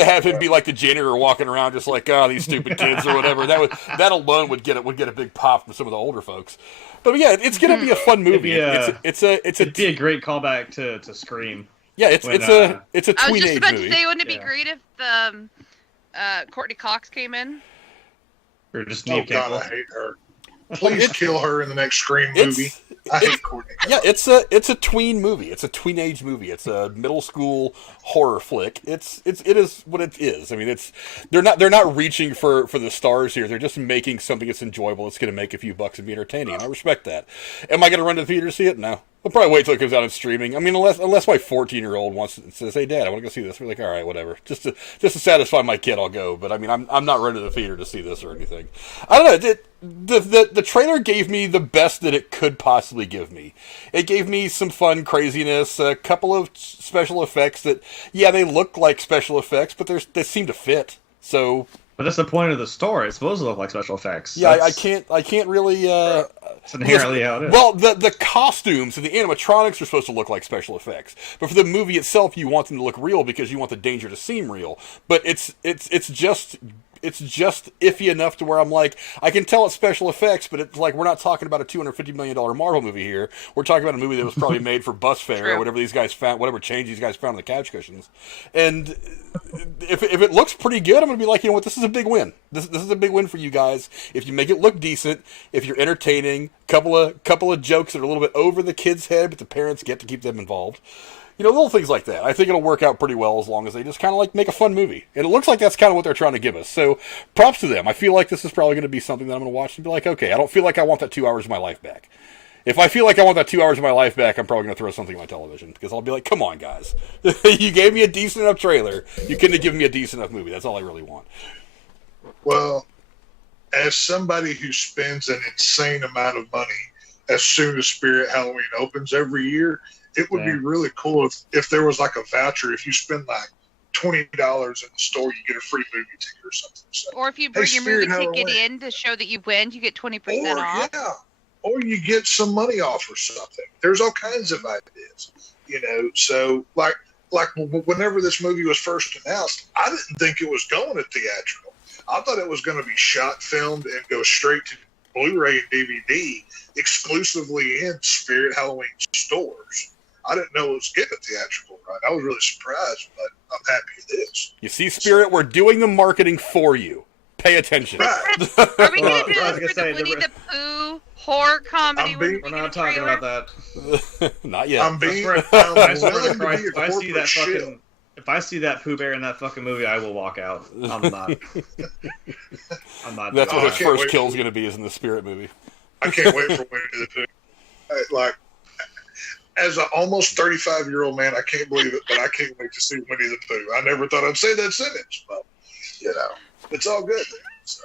have him be like the janitor walking around just like these stupid kids or whatever, that alone would get a big pop from some of the older folks. But yeah, it's gonna be a fun movie. It'd be a great callback to Scream. Yeah, it's a tween age movie. I was just about to say, wouldn't it be great if Courtney Cox came in? Or just I hate her. Please kill her in the next Scream movie. I hate Courtney Cox. Yeah, it's a tween movie. It's a tween-age movie. It's a middle school horror flick. It is what it is. I mean, they're not reaching for the stars here. They're just making something that's enjoyable. It's going to make a few bucks and be entertaining. And I respect that. Am I going to run to the theater to see it? No. We'll probably wait till it comes out in streaming. I mean, unless my 14-year-old wants to says, "Hey, Dad, I want to go see this." We're like, "All right, whatever." Just to satisfy my kid, I'll go. But I mean, I'm not running to the theater to see this or anything. I don't know. The trailer gave me the best that it could possibly give me. It gave me some fun craziness, a couple of special effects that, yeah, they look like special effects, but they seem to fit. So. But that's the point of the story. It's supposed to look like special effects. Yeah, I can't really. It's inherently how it is. Well, the costumes and the animatronics are supposed to look like special effects, but for the movie itself, you want them to look real because you want the danger to seem real. But it's just iffy enough to where I'm like, I can tell it's special effects, but it's like we're not talking about a $250 million Marvel movie here. We're talking about a movie that was probably made for bus fare or whatever these guys found, whatever change these guys found on the couch cushions. And if it looks pretty good, I'm gonna be like, you know what, this is a big win. This is a big win for you guys. If you make it look decent, if you're entertaining, couple of jokes that are a little bit over the kid's head, but the parents get to keep them involved. You know, little things like that. I think it'll work out pretty well as long as they just kind of like make a fun movie. And it looks like that's kind of what they're trying to give us. So props to them. I feel like this is probably going to be something that I'm going to watch and be like, okay, I don't feel like I want that 2 hours of my life back. If I feel like I want that 2 hours of my life back, I'm probably going to throw something on my television because I'll be like, come on, guys. You gave me a decent enough trailer. You couldn't have given me a decent enough movie. That's all I really want. Well, as somebody who spends an insane amount of money as soon as Spirit Halloween opens every year, it would be really cool if there was like a voucher. If you spend like $20 in the store, you get a free movie ticket or something. So, or if you bring your movie ticket in to show that you win, you get 20% off. Yeah, or you get some money off or something. There's all kinds of ideas, you know. So like whenever this movie was first announced, I didn't think it was going to theatrical. I thought it was going to be shot, filmed, and go straight to Blu-ray and DVD exclusively in Spirit Halloween stores. I didn't know it was getting a theatrical run. I was really surprised, but I'm happy it is. You see, Spirit, we're doing the marketing for you. Pay attention. Right. Are we going to do this for the Winnie the Pooh horror comedy? We're not talking about that. Not yet. I swear to Christ, if I see that Pooh Bear in that fucking movie, I will walk out. I'm not. That's what his first kill is going to be, is in the Spirit movie. I can't wait for Winnie the Pooh. Like, as an almost 35-year-old man, I can't believe it, but I can't wait to see Winnie the Pooh. I never thought I'd say that sentence, but, you know, it's all good. So.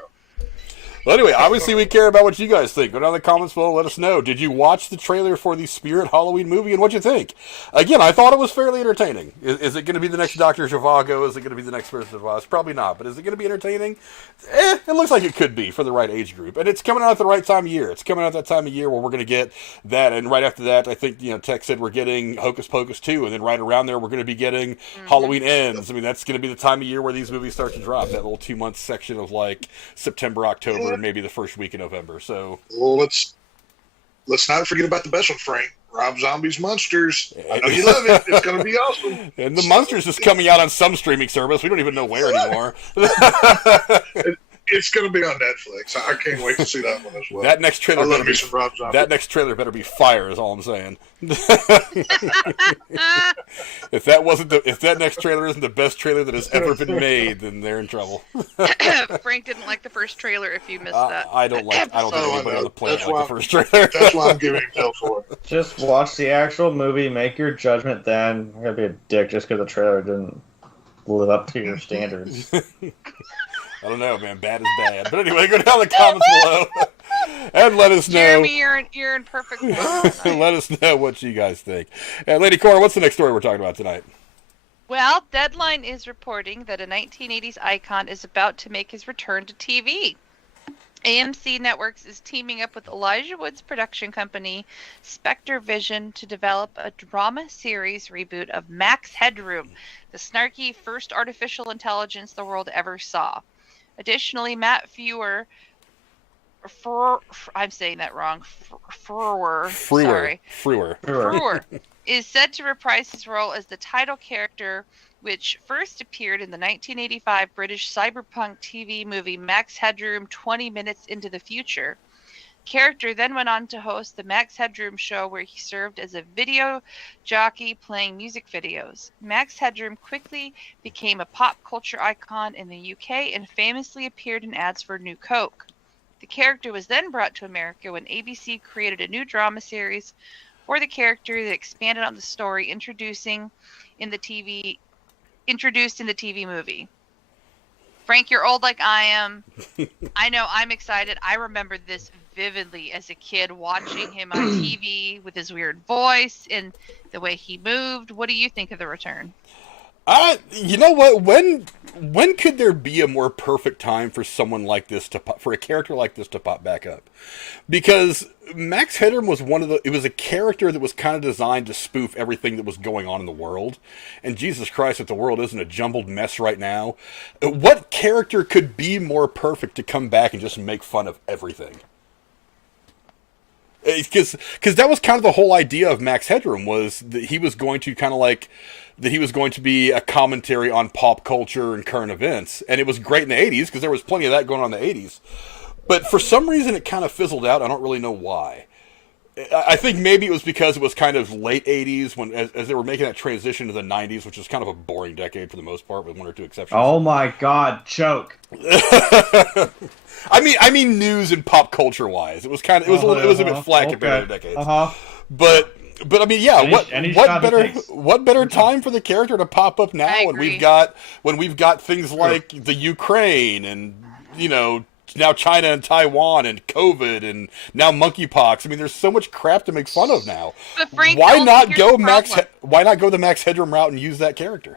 Well, anyway, obviously we care about what you guys think. Go down in the comments below and let us know. Did you watch the trailer for the Spirit Halloween movie, and what'd you think? Again, I thought it was fairly entertaining. Is it going to be the next Dr. Zhivago? Is it going to be the next Spirit of Oz? Probably not, but is it going to be entertaining? It looks like it could be for the right age group. And it's coming out at the right time of year. It's coming out that time of year where we're going to get that, and right after that, I think, Tech said we're getting Hocus Pocus 2, and then right around there, we're going to be getting Halloween Ends. I mean, that's going to be the time of year where these movies start to drop, that little 2-month section of, like, September, October, and maybe the first week in November. So, well, let's not forget about the best one, Frank. Rob Zombie's Monsters. I know you love it. It's going to be awesome. And the Monsters is coming out on some streaming service. We don't even know where anymore. It's going to be on Netflix. I can't wait to see that one as well. That next trailer better be some Rob Zombie. That next trailer better be fire, is all I'm saying. If that next trailer isn't the best trailer that has ever been made, then they're in trouble. Frank didn't like the first trailer. If you missed that, I don't think anybody on the planet liked the first trailer. That's why I'm giving him hell for it. Just watch the actual movie, make your judgment then. You're gonna be a dick just because the trailer didn't live up to your standards. I don't know, man. Bad is bad. But anyway, go down in the comments below and let us know. Jeremy, you're in perfect form. Let us know what you guys think. Lady Cora, what's the next story we're talking about tonight? Well, Deadline is reporting that a 1980s icon is about to make his return to TV. AMC Networks is teaming up with Elijah Wood's production company, Spectre Vision, to develop a drama series reboot of Max Hedroom, the snarky first artificial intelligence the world ever saw. Additionally, Matt Frewer, I'm saying that wrong, Frewer is set to reprise his role as the title character, which first appeared in the 1985 British cyberpunk TV movie Max Hedroom 20 Minutes into the Future. Character then went on to host the Max Hedroom show, where he served as a video jockey playing music videos. Max Hedroom quickly became a pop culture icon in the UK and famously appeared in ads for New Coke. The character was then brought to America when ABC created a new drama series or the character that expanded on the story introduced in the TV movie. Frank, you're old like I am. I know I'm excited. I remember this vividly as a kid, watching him on TV with his weird voice and the way he moved. What do you think of the return? You know what? When could there be a more perfect time for someone like this for a character like this to pop back up? Because Max Hedroom was it was a character that was kind of designed to spoof everything that was going on in the world. And Jesus Christ, if the world isn't a jumbled mess right now, what character could be more perfect to come back and just make fun of everything? Because that was kind of the whole idea of Max Hedroom, was that he was going to that he was going to be a commentary on pop culture and current events. And it was great in the 80s, because there was plenty of that going on in the 80s. But for some reason, it kind of fizzled out. I don't really know why. I think maybe it was because it was kind of late 80s, when as they were making that transition to the 90s, which is kind of a boring decade for the most part, with one or two exceptions. Oh my God, choke. I mean news and pop culture wise. It was kind of, it was a bit flat compared to the decades. But I mean, yeah. What better time for the character to pop up now when we've got things like the Ukraine and now China and Taiwan and COVID and now monkeypox. I mean, there's so much crap to make fun of now. But Frank, why not go the Max Hedroom route and use that character?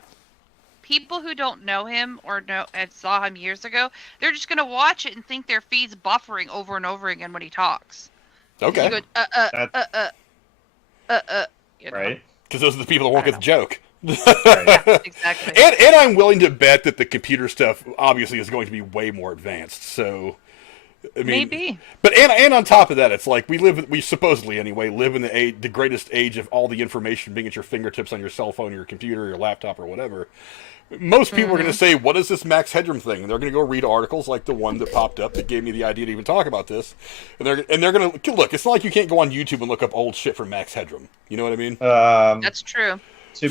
People who don't know him or saw him years ago, they're just going to watch it and think their feed's buffering over and over again when he talks. Okay. You go, right. Because those are the people that won't get the joke. Yeah, exactly. And I'm willing to bet that the computer stuff obviously is going to be way more advanced. So, I mean, maybe. But and on top of that, it's like we supposedly anyway live in the greatest age of all the information being at your fingertips on your cell phone, or your computer, or your laptop, or whatever. Most people are going to say, "What is this Max Hedroom thing?" And they're going to go read articles like the one that popped up that gave me the idea to even talk about this. And they're going to look. It's not like you can't go on YouTube and look up old shit from Max Hedroom. You know what I mean? That's true. To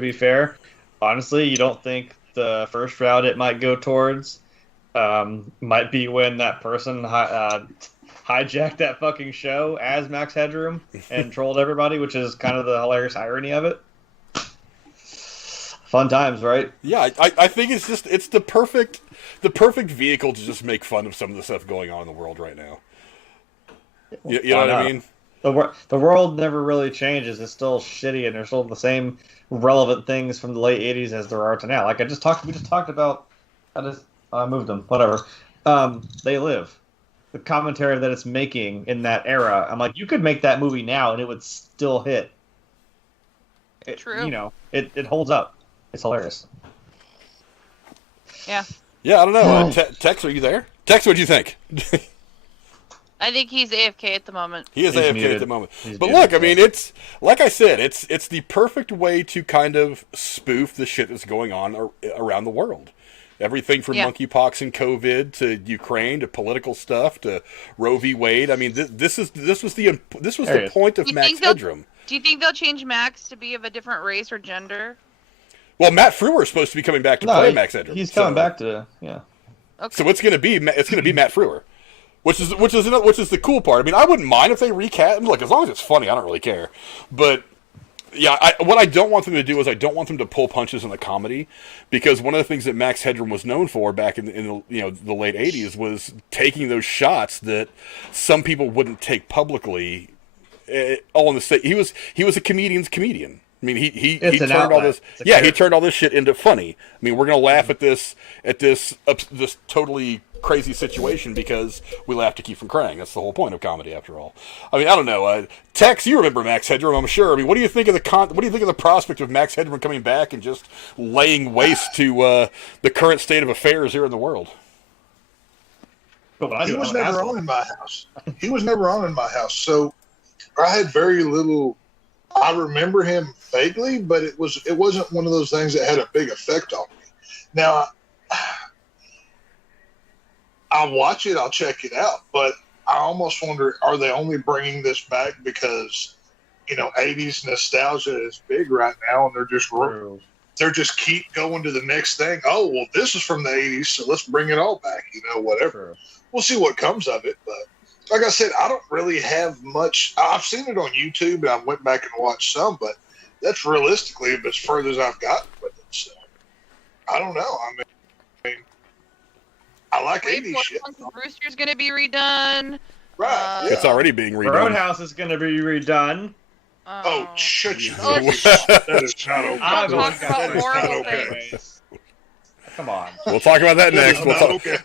be fair, honestly, you don't think the first route it might go towards might be when that person hijacked that fucking show as Max Hedroom and trolled everybody, which is kind of the hilarious irony of it. Fun times, right? Yeah, I think it's the perfect vehicle to just make fun of some of the stuff going on in the world right now. You know what I mean? The world never really changes. It's still shitty, and there's still the same relevant things from the late 80s as there are to now. Like we just talked about. I moved them. Whatever. They Live. The commentary that it's making in that era. I'm like, you could make that movie now, and it would still hit. True. It holds up. It's hilarious. Yeah. Yeah, I don't know. Tex, are you there? Tex, what do you think? I think he's AFK at the moment. He is AFK at the moment. But look, I mean, it's like I said, it's the perfect way to kind of spoof the shit that's going on around the world. Everything from monkeypox and COVID to Ukraine to political stuff to Roe v. Wade. I mean, this was the point of Max Hedroom. Do you think they'll change Max to be of a different race or gender? Well, Matt Frewer is supposed to be coming back to play Max Hedroom. He's coming back to Okay. So it's going to be Matt Frewer, which is the cool part. I mean, I wouldn't mind if they recast. Look, as long as it's funny, I don't really care. But yeah, what I don't want them to do is I don't want them to pull punches in the comedy, because one of the things that Max Hedroom was known for back in the late 80s was taking those shots that some people wouldn't take publicly. All in the state, he was a comedian's comedian. I mean, he turned all this. Yeah, he turned all this shit into funny. I mean, we're gonna laugh at this totally crazy situation because we laugh to keep from crying. That's the whole point of comedy, after all. I mean, I don't know. Tex, you remember Max Hedroom, I'm sure. I mean, what do you think of the prospect of Max Hedroom coming back and just laying waste to the current state of affairs here in the world? He was never on in my house. So I had very little. I remember him vaguely, but it wasn't one of those things that had a big effect on me. Now, I'll watch it, I'll check it out, but I almost wonder, are they only bringing this back because 80s nostalgia is big right now, and they're just keep going to the next thing. Oh, well, this is from the 80s, so let's bring it all back. Whatever. We'll see what comes of it, but like I said, I don't really have much. I've seen it on YouTube, and I went back and watched some, but that's realistically as further as I've gotten with it. So I don't know. I mean, I like 80s shit. Brewster's going to be redone. Right. It's already being redone. Roadhouse is going to be redone. Oh, shut your Oh, That is not okay. I've always talk got about this horrible anyways. Come on. We'll talk about that next. Okay.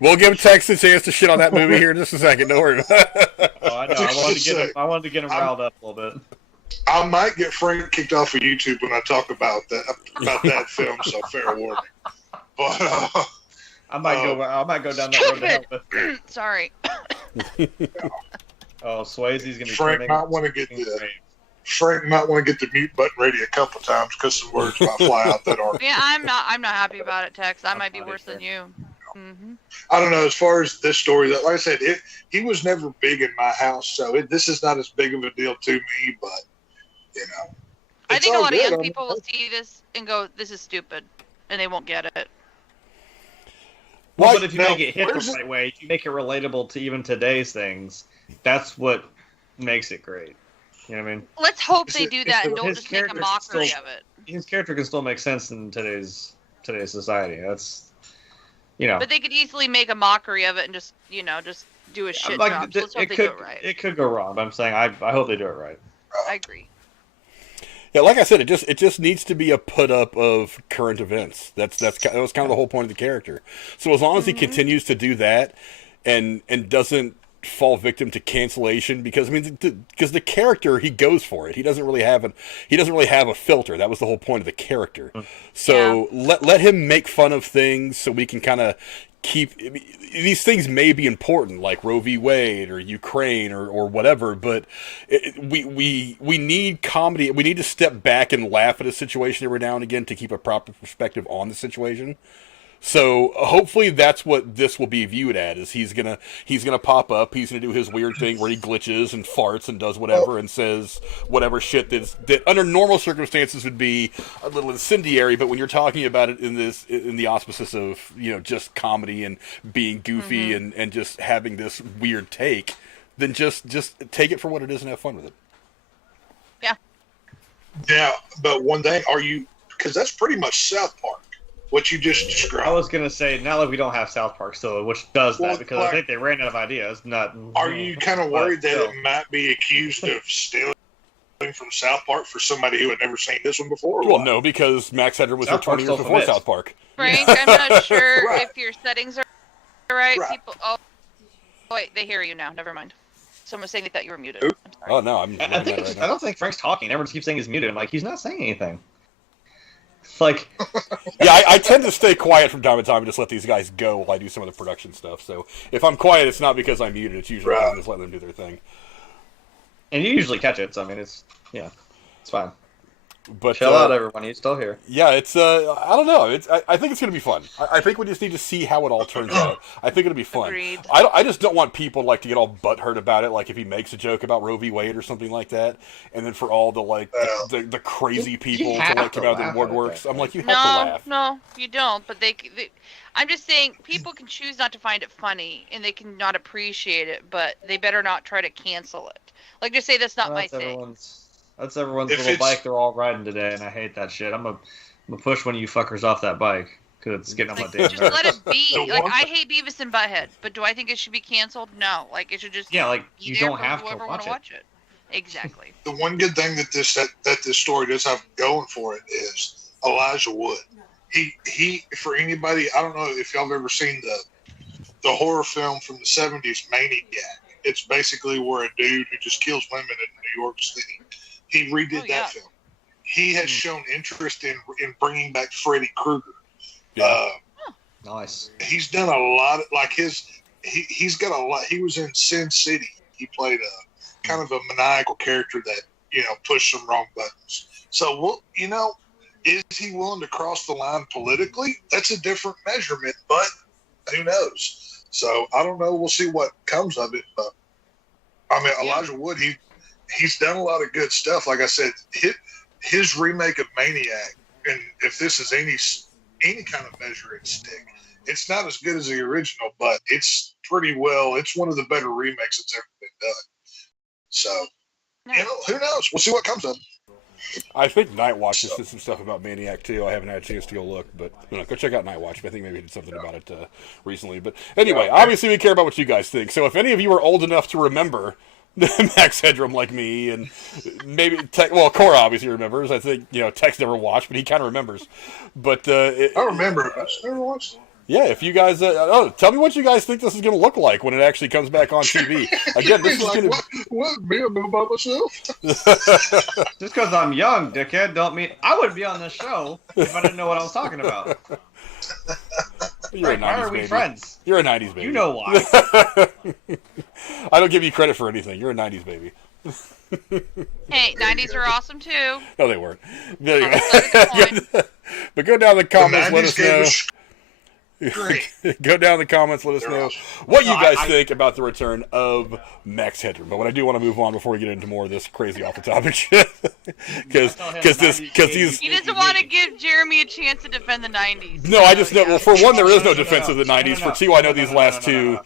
We'll give Tex a chance to shit on that movie here in just a second. Don't worry about it. Oh, I know. I wanted to get him riled up a little bit. I might get Frank kicked off of YouTube when I talk about that film, so fair warning. But I might go down that road to hell with. Sorry. Oh, Swayze's gonna be. Frank might want to get the mute button ready a couple times because some words might fly out that aren't. Yeah, I'm not happy about it, Tex. I might be worse than you. Mm-hmm. I don't know. As far as this story, like I said, he was never big in my house, so this is not as big of a deal to me. But I think a lot of young people will see this and go, "This is stupid," and they won't get it. Well, but if you make it hit the right way, if you make it relatable to even today's things, that's what makes it great. You know what I mean? Let's hope they do that and don't just make a mockery of it. His character can still make sense in today's society. That's, you know. But they could easily make a mockery of it and just do a shit job. So let's hope they do it right. It could go wrong, but I'm saying I hope they do it right. I agree. Yeah, like I said, it just needs to be a put up of current events. That was kind of the whole point of the character. So as long as he continues to do that, and doesn't fall victim to cancellation, because the character, he goes for it. He doesn't really have a filter. That was the whole point of the character. So let him make fun of things so we can kind of keep these things may be important, like Roe v. Wade or Ukraine or whatever, but we need comedy. We need to step back and laugh at a situation every now and again to keep a proper perspective on the situation. So hopefully that's what this will be viewed at, is he's gonna pop up, he's gonna do his weird thing where he glitches and farts and does whatever and says whatever shit that under normal circumstances would be a little incendiary, but when you're talking about it in the auspices of just comedy and being goofy and just having this weird take, then just take it for what it is and have fun with it. Yeah, but one thing, because that's pretty much South Park. What you just described. I was gonna say, now that we don't have South Park still, which does that, because I think they ran out of ideas. Are you kind of worried that it might be accused of stealing from South Park for somebody who had never seen this one before? Well, no, because Max Hedroom was there 20 years before South Park. Frank, I'm not sure if your settings are right. People. Oh, wait, they hear you now. Never mind. Someone saying they thought you were muted. I'm sorry. Oh no, I don't think Frank's talking. Everyone keeps saying he's muted. I'm like, he's not saying anything. Like, yeah, I tend to stay quiet from time to time and just let these guys go while I do some of the production stuff. So if I'm quiet, it's not because I'm muted. It's usually because I'm just letting them do their thing. And you usually catch it, so I mean, it's fine. But chill out, everyone. You're still here. Yeah, it's I don't know. I think it's gonna be fun. I think we just need to see how it all turns out. I think it'll be fun. Agreed. I just don't want people to get all butthurt about it. Like if he makes a joke about Roe v. Wade or something like that, and then for all the the crazy people to come out of the woodworks. I'm like, you have to laugh. No, you don't. But they I'm just saying, people can choose not to find it funny, and they can not appreciate it, but they better not try to cancel it. Like, just say that's not my thing. That's everyone's little bike they're all riding today, and I hate that shit. I'm gonna push one of you fuckers off that bike, because it's getting on my damn nerves. Just let it be. I hate Beavis and Butthead, but do I think it should be canceled? No. Like, it should just you don't have to watch it. Exactly. The one good thing that this story does have going for it is Elijah Wood. He for anybody, I don't know if y'all have ever seen the horror film from the 70s, Maniac. It's basically where a dude who just kills women in New York City. He redid that film. He has shown interest in bringing back Freddy Krueger. Yeah. Nice. He's done a lot of, he's got a lot. He was in Sin City. He played a kind of a maniacal character that, pushed some wrong buttons. So, is he willing to cross the line politically? That's a different measurement, but who knows? So I don't know. We'll see what comes of it. But I mean, Elijah Wood, he's done a lot of good stuff. Like I said, his remake of Maniac, and if this is any kind of measuring stick, it's not as good as the original, but it's pretty well. It's one of the better remakes that's ever been done. So, who knows? We'll see what comes of it. I think Nightwatch just did some stuff about Maniac too. I haven't had a chance to go look, but go check out Nightwatch. I think maybe he did something about it recently. But anyway, obviously we care about what you guys think. So if any of you are old enough to remember Max Hedroom like me, and maybe Cora obviously remembers. I think Tex never watched, but he kind of remembers. But I remember. I just never watched it. Yeah, if you guys, tell me what you guys think this is going to look like when it actually comes back on TV. Again, this is going to. What? Me? I'm by myself. Just because I'm young, dickhead, don't mean I wouldn't be on this show if I didn't know what I was talking about. You're a 90s why are we baby. friends? You're a 90s baby. You know why. I don't give you credit for anything. You're a 90s baby. Hey, 90s were awesome too. No, they weren't. Anyway. But go down in the comments, let us know. Go down in the comments, let us know what you guys think about the return of Max Hedroom. But what I do want to move on before we get into more of this crazy off the topic shit, because these. He doesn't want to give Jeremy a chance to defend the 90s. No, I just know. Well, for one, there is no defense of the 90s. For two, I know these last two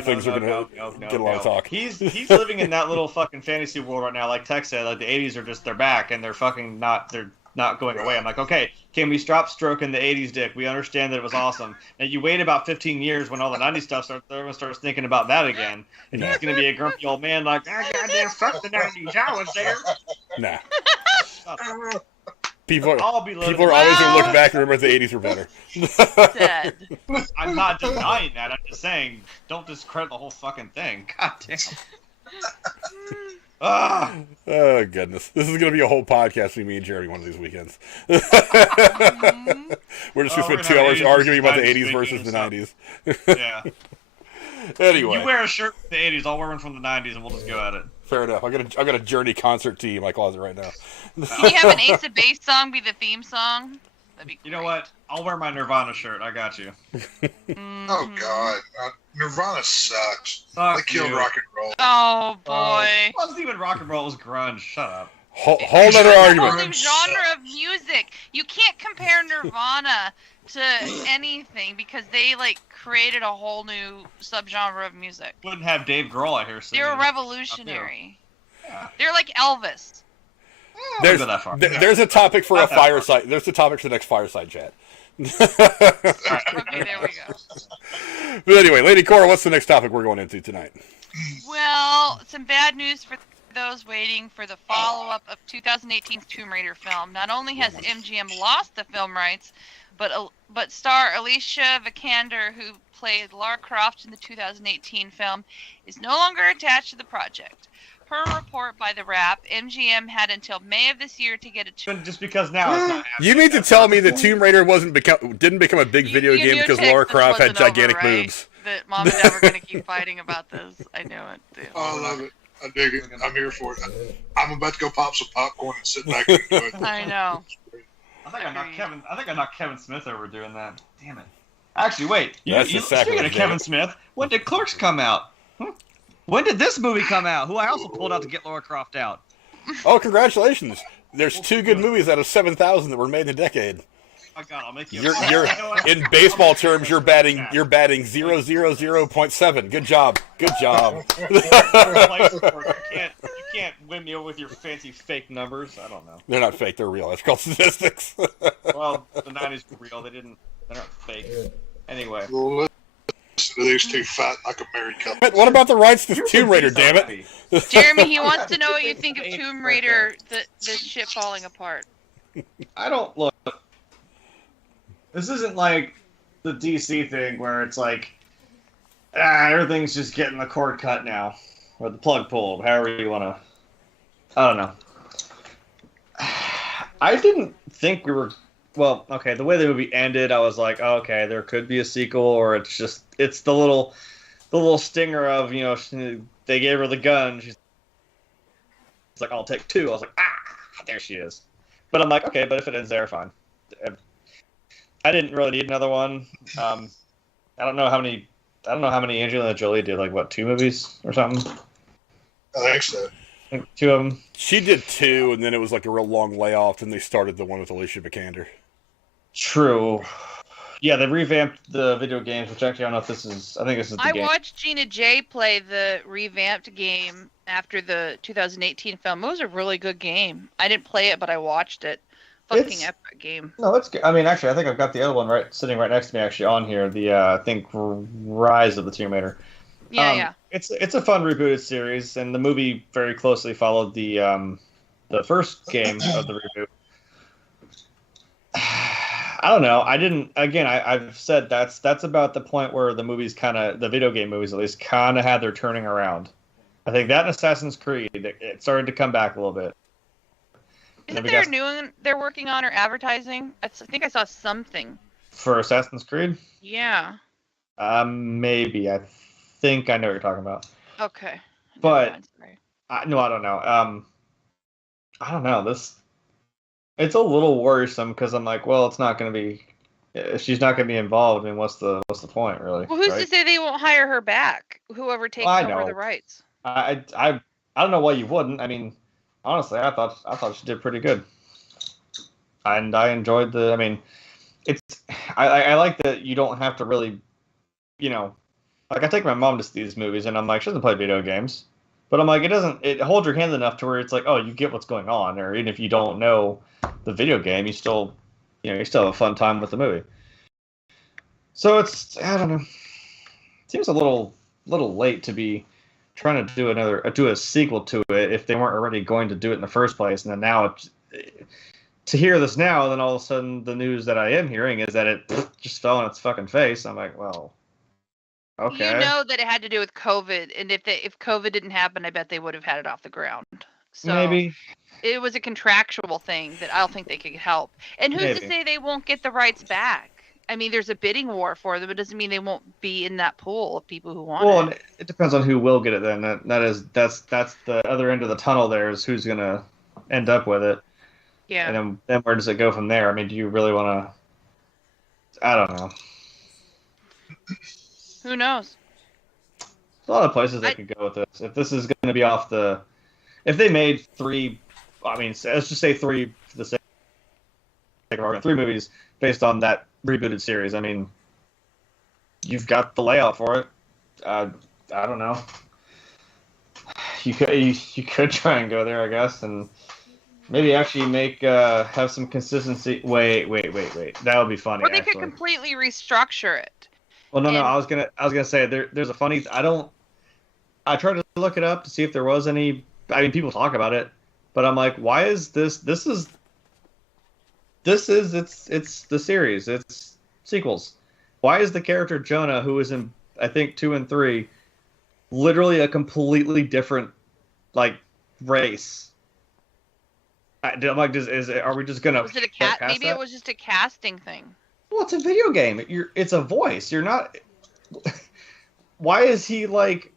things are going to get a lot of talk. He's living in that little fucking fantasy world right now. Like Tex said, like the 80s are they're back and they're fucking not. They're not going away. I'm like, okay, can we stop stroking the 80s dick? We understand that it was awesome. And you wait about 15 years when all the 90s stuff starts, everyone starts thinking about that again. And he's going to be a grumpy old man like, goddamn, fuck the 90s. I was there. Nah. People are always going to look back and remember the 80s were better. Dead. I'm not denying that. I'm just saying, don't discredit the whole fucking thing. God damn. Oh, goodness. This is going to be a whole podcast between me and Jeremy one of these weekends. We're just going to spend 2 hours arguing about the 80s versus the 90s. Yeah. Anyway. You wear a shirt from the 80s, I'll wear one from the 90s, and we'll just go at it. Fair enough. I've got a Journey concert tee in my closet right now. Can you have an Ace of Base song be the theme song? That'd be great. You know what? I'll wear my Nirvana shirt. I got you. Oh, God. Nirvana sucks. They killed rock and roll. Oh, boy. It wasn't even rock and roll. It was grunge. Shut up. Whole other argument. Whole new genre of music. You can't compare Nirvana to anything because they created a whole new subgenre of music. Wouldn't have Dave Grohl out here singing. They were revolutionary. Yeah. They're like Elvis. There's a topic for a fireside. There's a topic for the next fireside chat. Okay, there we go. But anyway, Lady Cora, what's the next topic we're going into tonight? Well, some bad news for those waiting for the follow-up of 2018's Tomb Raider film. Not only has MGM lost the film rights, but star Alicia Vikander, who played Lara Croft in the 2018 film, is no longer attached to the project. Per a report by The Wrap, MGM had until May of this year to get a... Just because now it's not happening. You mean to tell me that Tomb Raider didn't become a big video game because Lara Croft had gigantic boobs? That Mom and Dad were going to keep fighting about this. I knew it, too. Oh, I love it. I dig it. I'm here for it. I'm about to go pop some popcorn and sit back and enjoy it. I know. I think I knocked Kevin Smith over doing that. Damn it. Actually, wait. Speaking of Kevin Smith, when did Clerks come out? When did this movie come out? Who I also pulled out to get Lara Croft out. Oh, congratulations! There's 2 good movies out of 7,000 that were made in a decade. Oh my God, I'll make you. You're in baseball terms. You're batting 0.7. Good job. Good job. You can't win me over with your fancy fake numbers. I don't know. They're not fake. They're real. It's called statistics. Well, the 90s were real. They're not fake. Anyway. Listen to these two fighting like a married couple. What about the rights to Tomb Raider, damn it? Jeremy, he wants to know what you think of Tomb Raider, the ship falling apart. I don't look. This isn't like the DC thing where it's like, everything's just getting the cord cut now. Or the plug pulled, however you want to. I don't know. I didn't think we were. Well, okay, the way the movie ended, I was like, oh, okay, there could be a sequel, or it's the little stinger of, they gave her the gun. She's like, I'll take 2. I was like, there she is. But I'm like, okay, but if it ends there, fine. I didn't really need another one. I don't know how many Angelina Jolie did, 2 movies or something? I think so. I think 2 of them. She did 2, and then it was a real long layoff, and they started the one with Alicia Vikander. True. Yeah, they revamped the video games, which actually I don't know if this is. I think this is the I game. watched Gina J play the revamped game after the 2018 film. It was a really good game. I didn't play it, but I watched it. Fucking epic game. No, it's good. I mean, actually, I think I've got the other one sitting right next to me, actually on here. The I think Rise of the Tomb Raider. Yeah. It's a fun rebooted series, and the movie very closely followed the first game of the reboot. I don't know. I didn't. Again, I've said that's about the point where the video game movies at least, kind of had their turning around. I think that and Assassin's Creed, it started to come back a little bit. Isn't there a new one they're working on or advertising? I think I saw something. For Assassin's Creed? Yeah. Maybe. I think I know what you're talking about. Okay. But no, I don't know. I don't know. It's a little worrisome because I'm like, well, it's not going to be. If she's not going to be involved, I mean, what's the point, really? Well, who's right? to say they won't hire her back? Whoever takes over the rights. I don't know why you wouldn't. I mean, honestly, I thought she did pretty good, and I enjoyed the. I mean, I like that you don't have to really, like I take my mom to see these movies, and I'm like, she doesn't play video games, but I'm like, it holds your hand enough to where it's like, oh, you get what's going on, or even if you don't know the video game, you still have a fun time with the movie. So I don't know, seems a little late to be trying to do a sequel to it if they weren't already going to do it in the first place, and then now to hear this now, then all of a sudden the news that I am hearing is that it just fell on its fucking face. I'm like, well, okay. You know that it had to do with COVID, and if COVID didn't happen, I bet they would have had it off the ground. So maybe it was a contractual thing that I don't think they could help. And who's to say they won't get the rights back? I mean, there's a bidding war for them. It doesn't mean they won't be in that pool of people who want it. Well, it depends on who will get it. Then that's the other end of the tunnel. There is who's gonna end up with it. Yeah. And then where does it go from there? I mean, do you really want to? I don't know. Who knows? There's a lot of places they could go with this. If this is going to be if they made three, I mean, let's just say three for the sake of argument, three movies based on that rebooted series. I mean, you've got the layout for it. I don't know. You could try and go there, I guess, and maybe actually have some consistency. Wait. That would be funny. Or they could completely restructure it. Well, no. I was gonna say there's a funny. I tried to look it up to see if there was any. I mean, people talk about it, but I'm like, why is this? It's the series. It's sequels. Why is the character Jonah, who is in I think 2 and 3, literally a completely different race? I'm like, are we just gonna? Was it a cat? Maybe it was just a casting thing. Well, it's a video game. It's a voice. You're not. Why is he like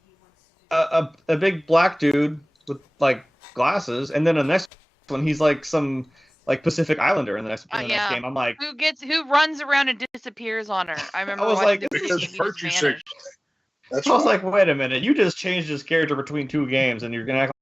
a big black dude with glasses, and then the next one he's like some Pacific Islander in the next game? I'm like, who runs around and disappears on her? I remember. I was like, wait a minute, you just changed his character between 2 games, and you're gonna act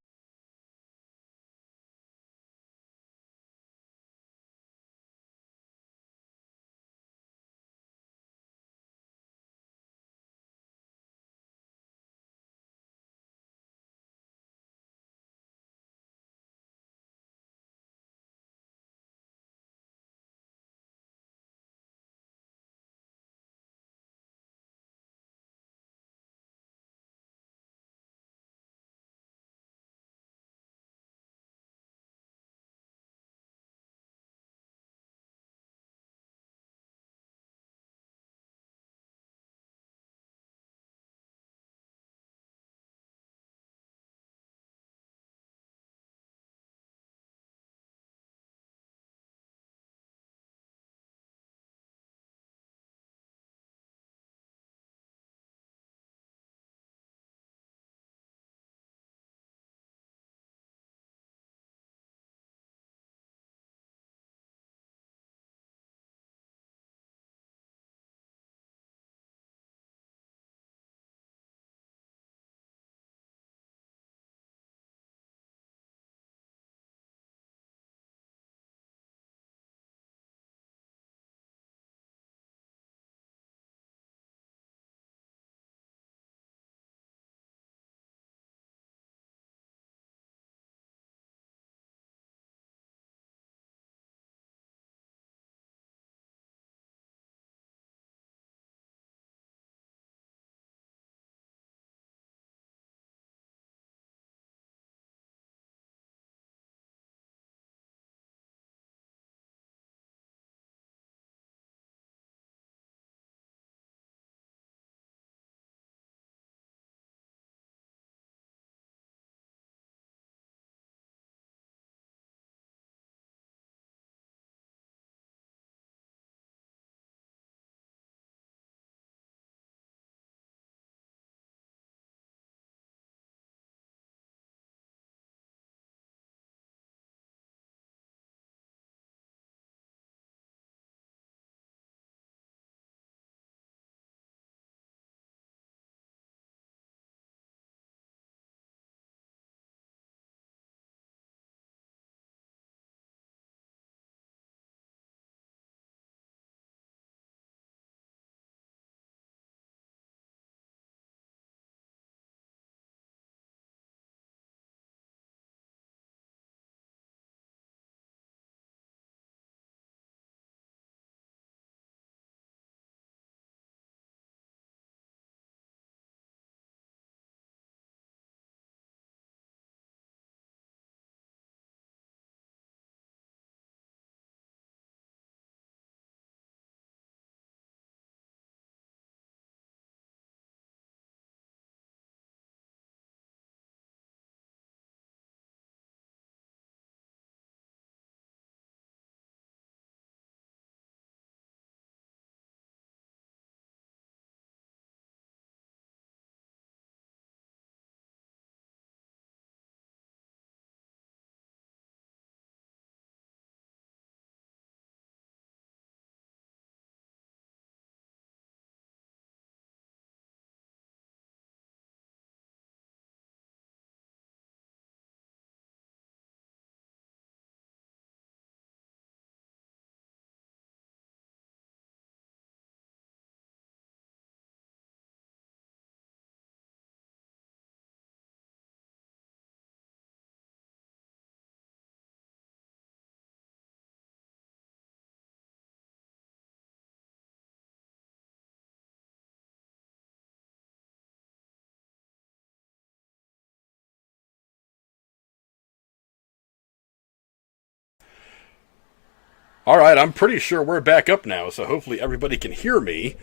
All right, I'm pretty sure we're back up now, so hopefully everybody can hear me.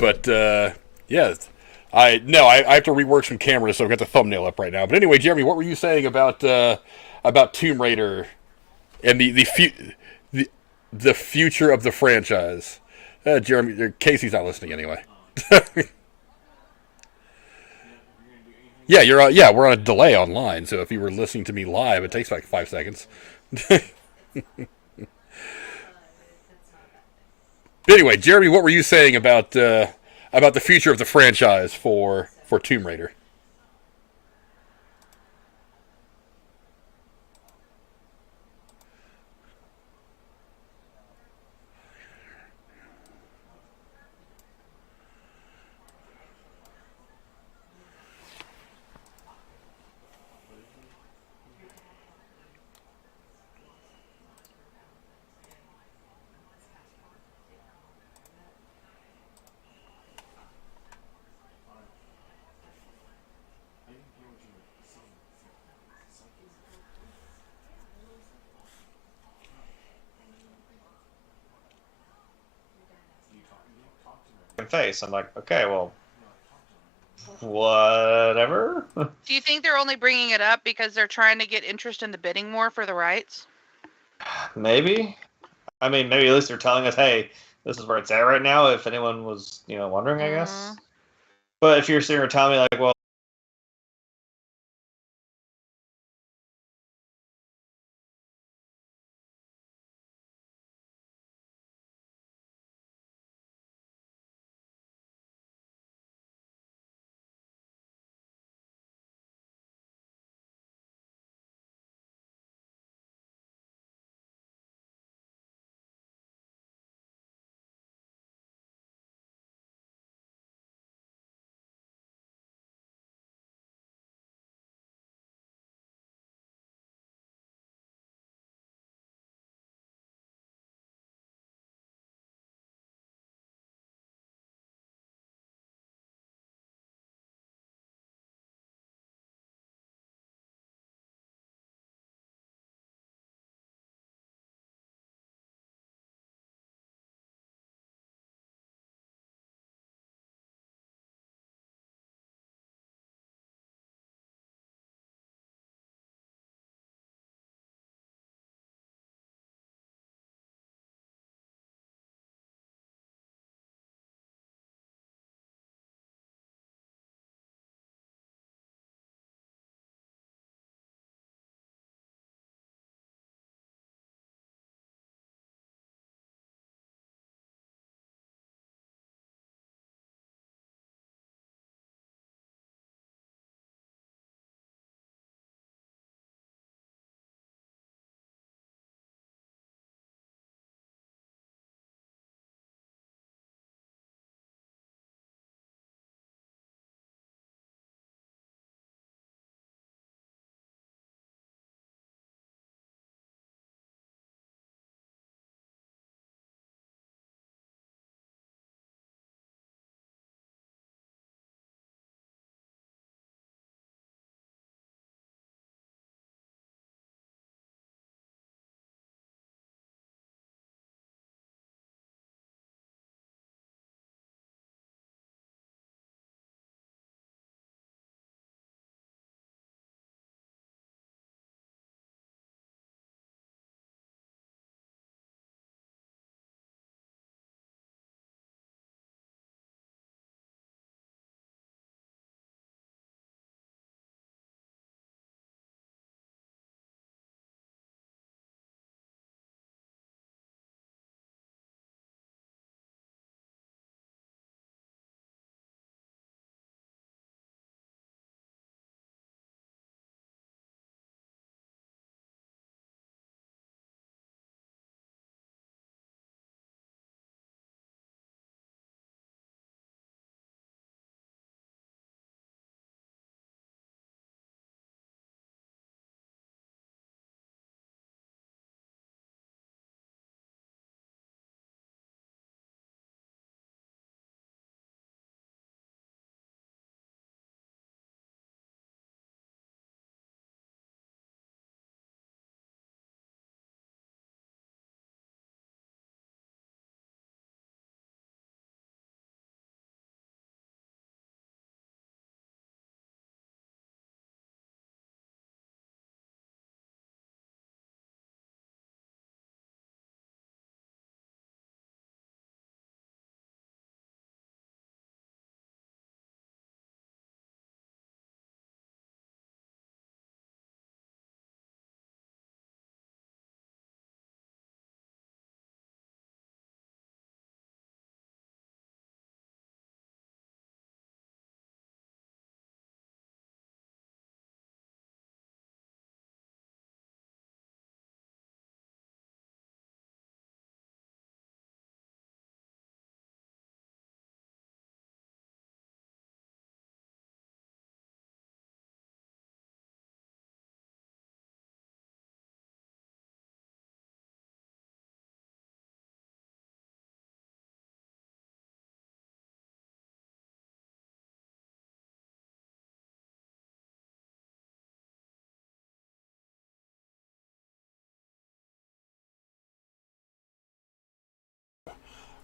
But yeah, I have to rework some cameras, so I've got the thumbnail up right now. But anyway, Jeremy, what were you saying about Tomb Raider and the the future of the franchise? Jeremy, Casey's not listening anyway. Yeah, we're on a delay online, so if you were listening to me live, it takes like 5 seconds. Anyway, Jeremy, what were you saying about the future of the franchise for Tomb Raider? Face. I'm like, okay, well, whatever. Do you think they're only bringing it up because they're trying to get interest in the bidding more for the rights? Maybe. I mean, maybe at least they're telling us, hey, this is where it's at right now. If anyone was, wondering, I guess. But if you're sitting here telling me, like, well,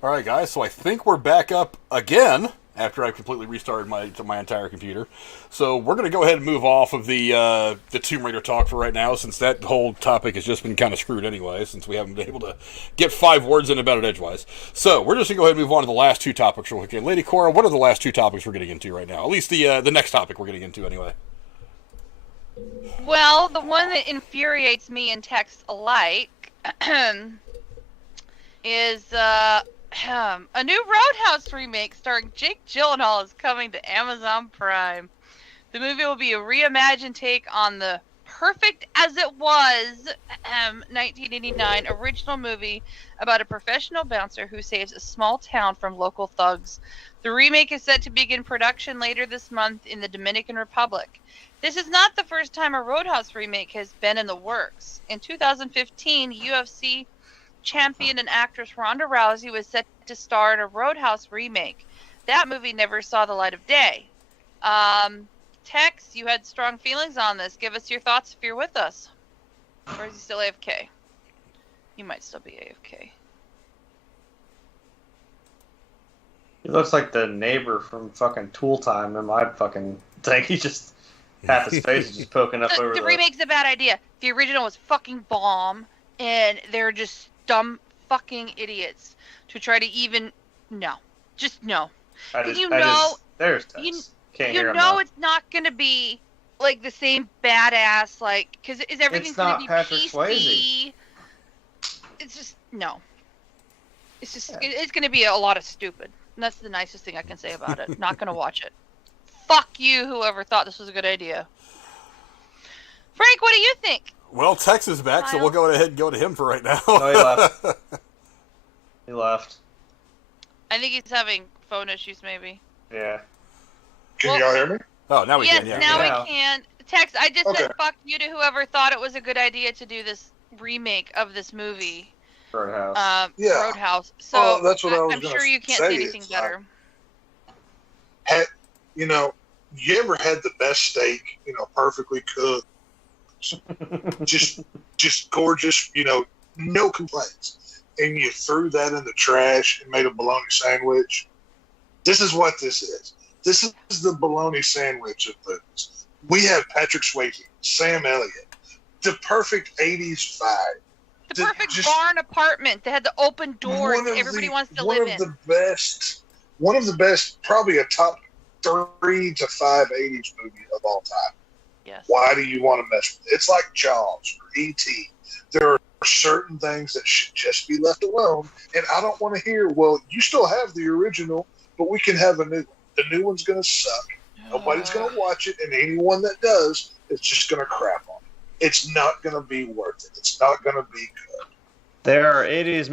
All right, guys. So I think we're back up again after I completely restarted my entire computer. So we're going to go ahead and move off of the Tomb Raider talk for right now, since that whole topic has just been kind of screwed anyway, since we haven't been able to get 5 words in about it edgewise. So we're just going to go ahead and move on to the last 2 topics real quick. Lady Cora, what are the last 2 topics we're getting into right now? At least the next topic we're getting into anyway. Well, the one that infuriates me and texts alike is a new Roadhouse remake starring Jake Gyllenhaal is coming to Amazon Prime. The movie will be a reimagined take on the perfect as it was 1989 original movie about a professional bouncer who saves a small town from local thugs. The remake is set to begin production later this month in the Dominican Republic. This is not the first time a Roadhouse remake has been in the works. In 2015, UFC champion and actress Ronda Rousey was set to star in a Roadhouse remake. That movie never saw the light of day. Tex, you had strong feelings on this. Give us your thoughts if you're with us. Or is he still AFK? He might still be AFK. He looks like the neighbor from fucking Tool Time in my fucking thing. He just half his face is just poking up over the remake's a bad idea. The original was fucking bomb, and they're just dumb fucking idiots to try to even no. Just no. There's Tex. You know it's not gonna be like the same badass because everything's gonna be Patrick PC. Swayze. It's just no. It's just it's gonna be a lot of stupid. And that's the nicest thing I can say about it. Not gonna watch it. Fuck you, whoever thought this was a good idea. Frank, what do you think? Well, Tex is back, so we'll go ahead and go to him for right now. No, he left. He left. I think he's having phone issues, maybe. Yeah. Can y'all hear me? Oh, now we yes, can, yeah. now Yeah. we can. Tex, I just Okay. said fuck you to whoever thought it was a good idea to do this remake of this movie. Roadhouse. Yeah. Roadhouse. So that's what I was I'm gonna sure you can't say. say anything It's better. You ever had the best steak, perfectly cooked, just gorgeous, no complaints, and you threw that in the trash and made a bologna sandwich? This is what this is. This is the bologna sandwich of movies. We have Patrick Swayze, Sam Elliott, the perfect 80s vibe. The perfect barn apartment that had the open doors that everybody wants to live in. One of the best, probably a top 3 to 5 80s movie of all time. Yes. Why do you want to mess with it? It's like Jaws or E.T. There are certain things that should just be left alone, and I don't want to hear, well, you still have the original, but we can have a new one. The new one's going to suck. Nobody's going to watch it, and anyone that does is just going to crap on it. It's not going to be worth it. It's not going to be good. There are 80s movies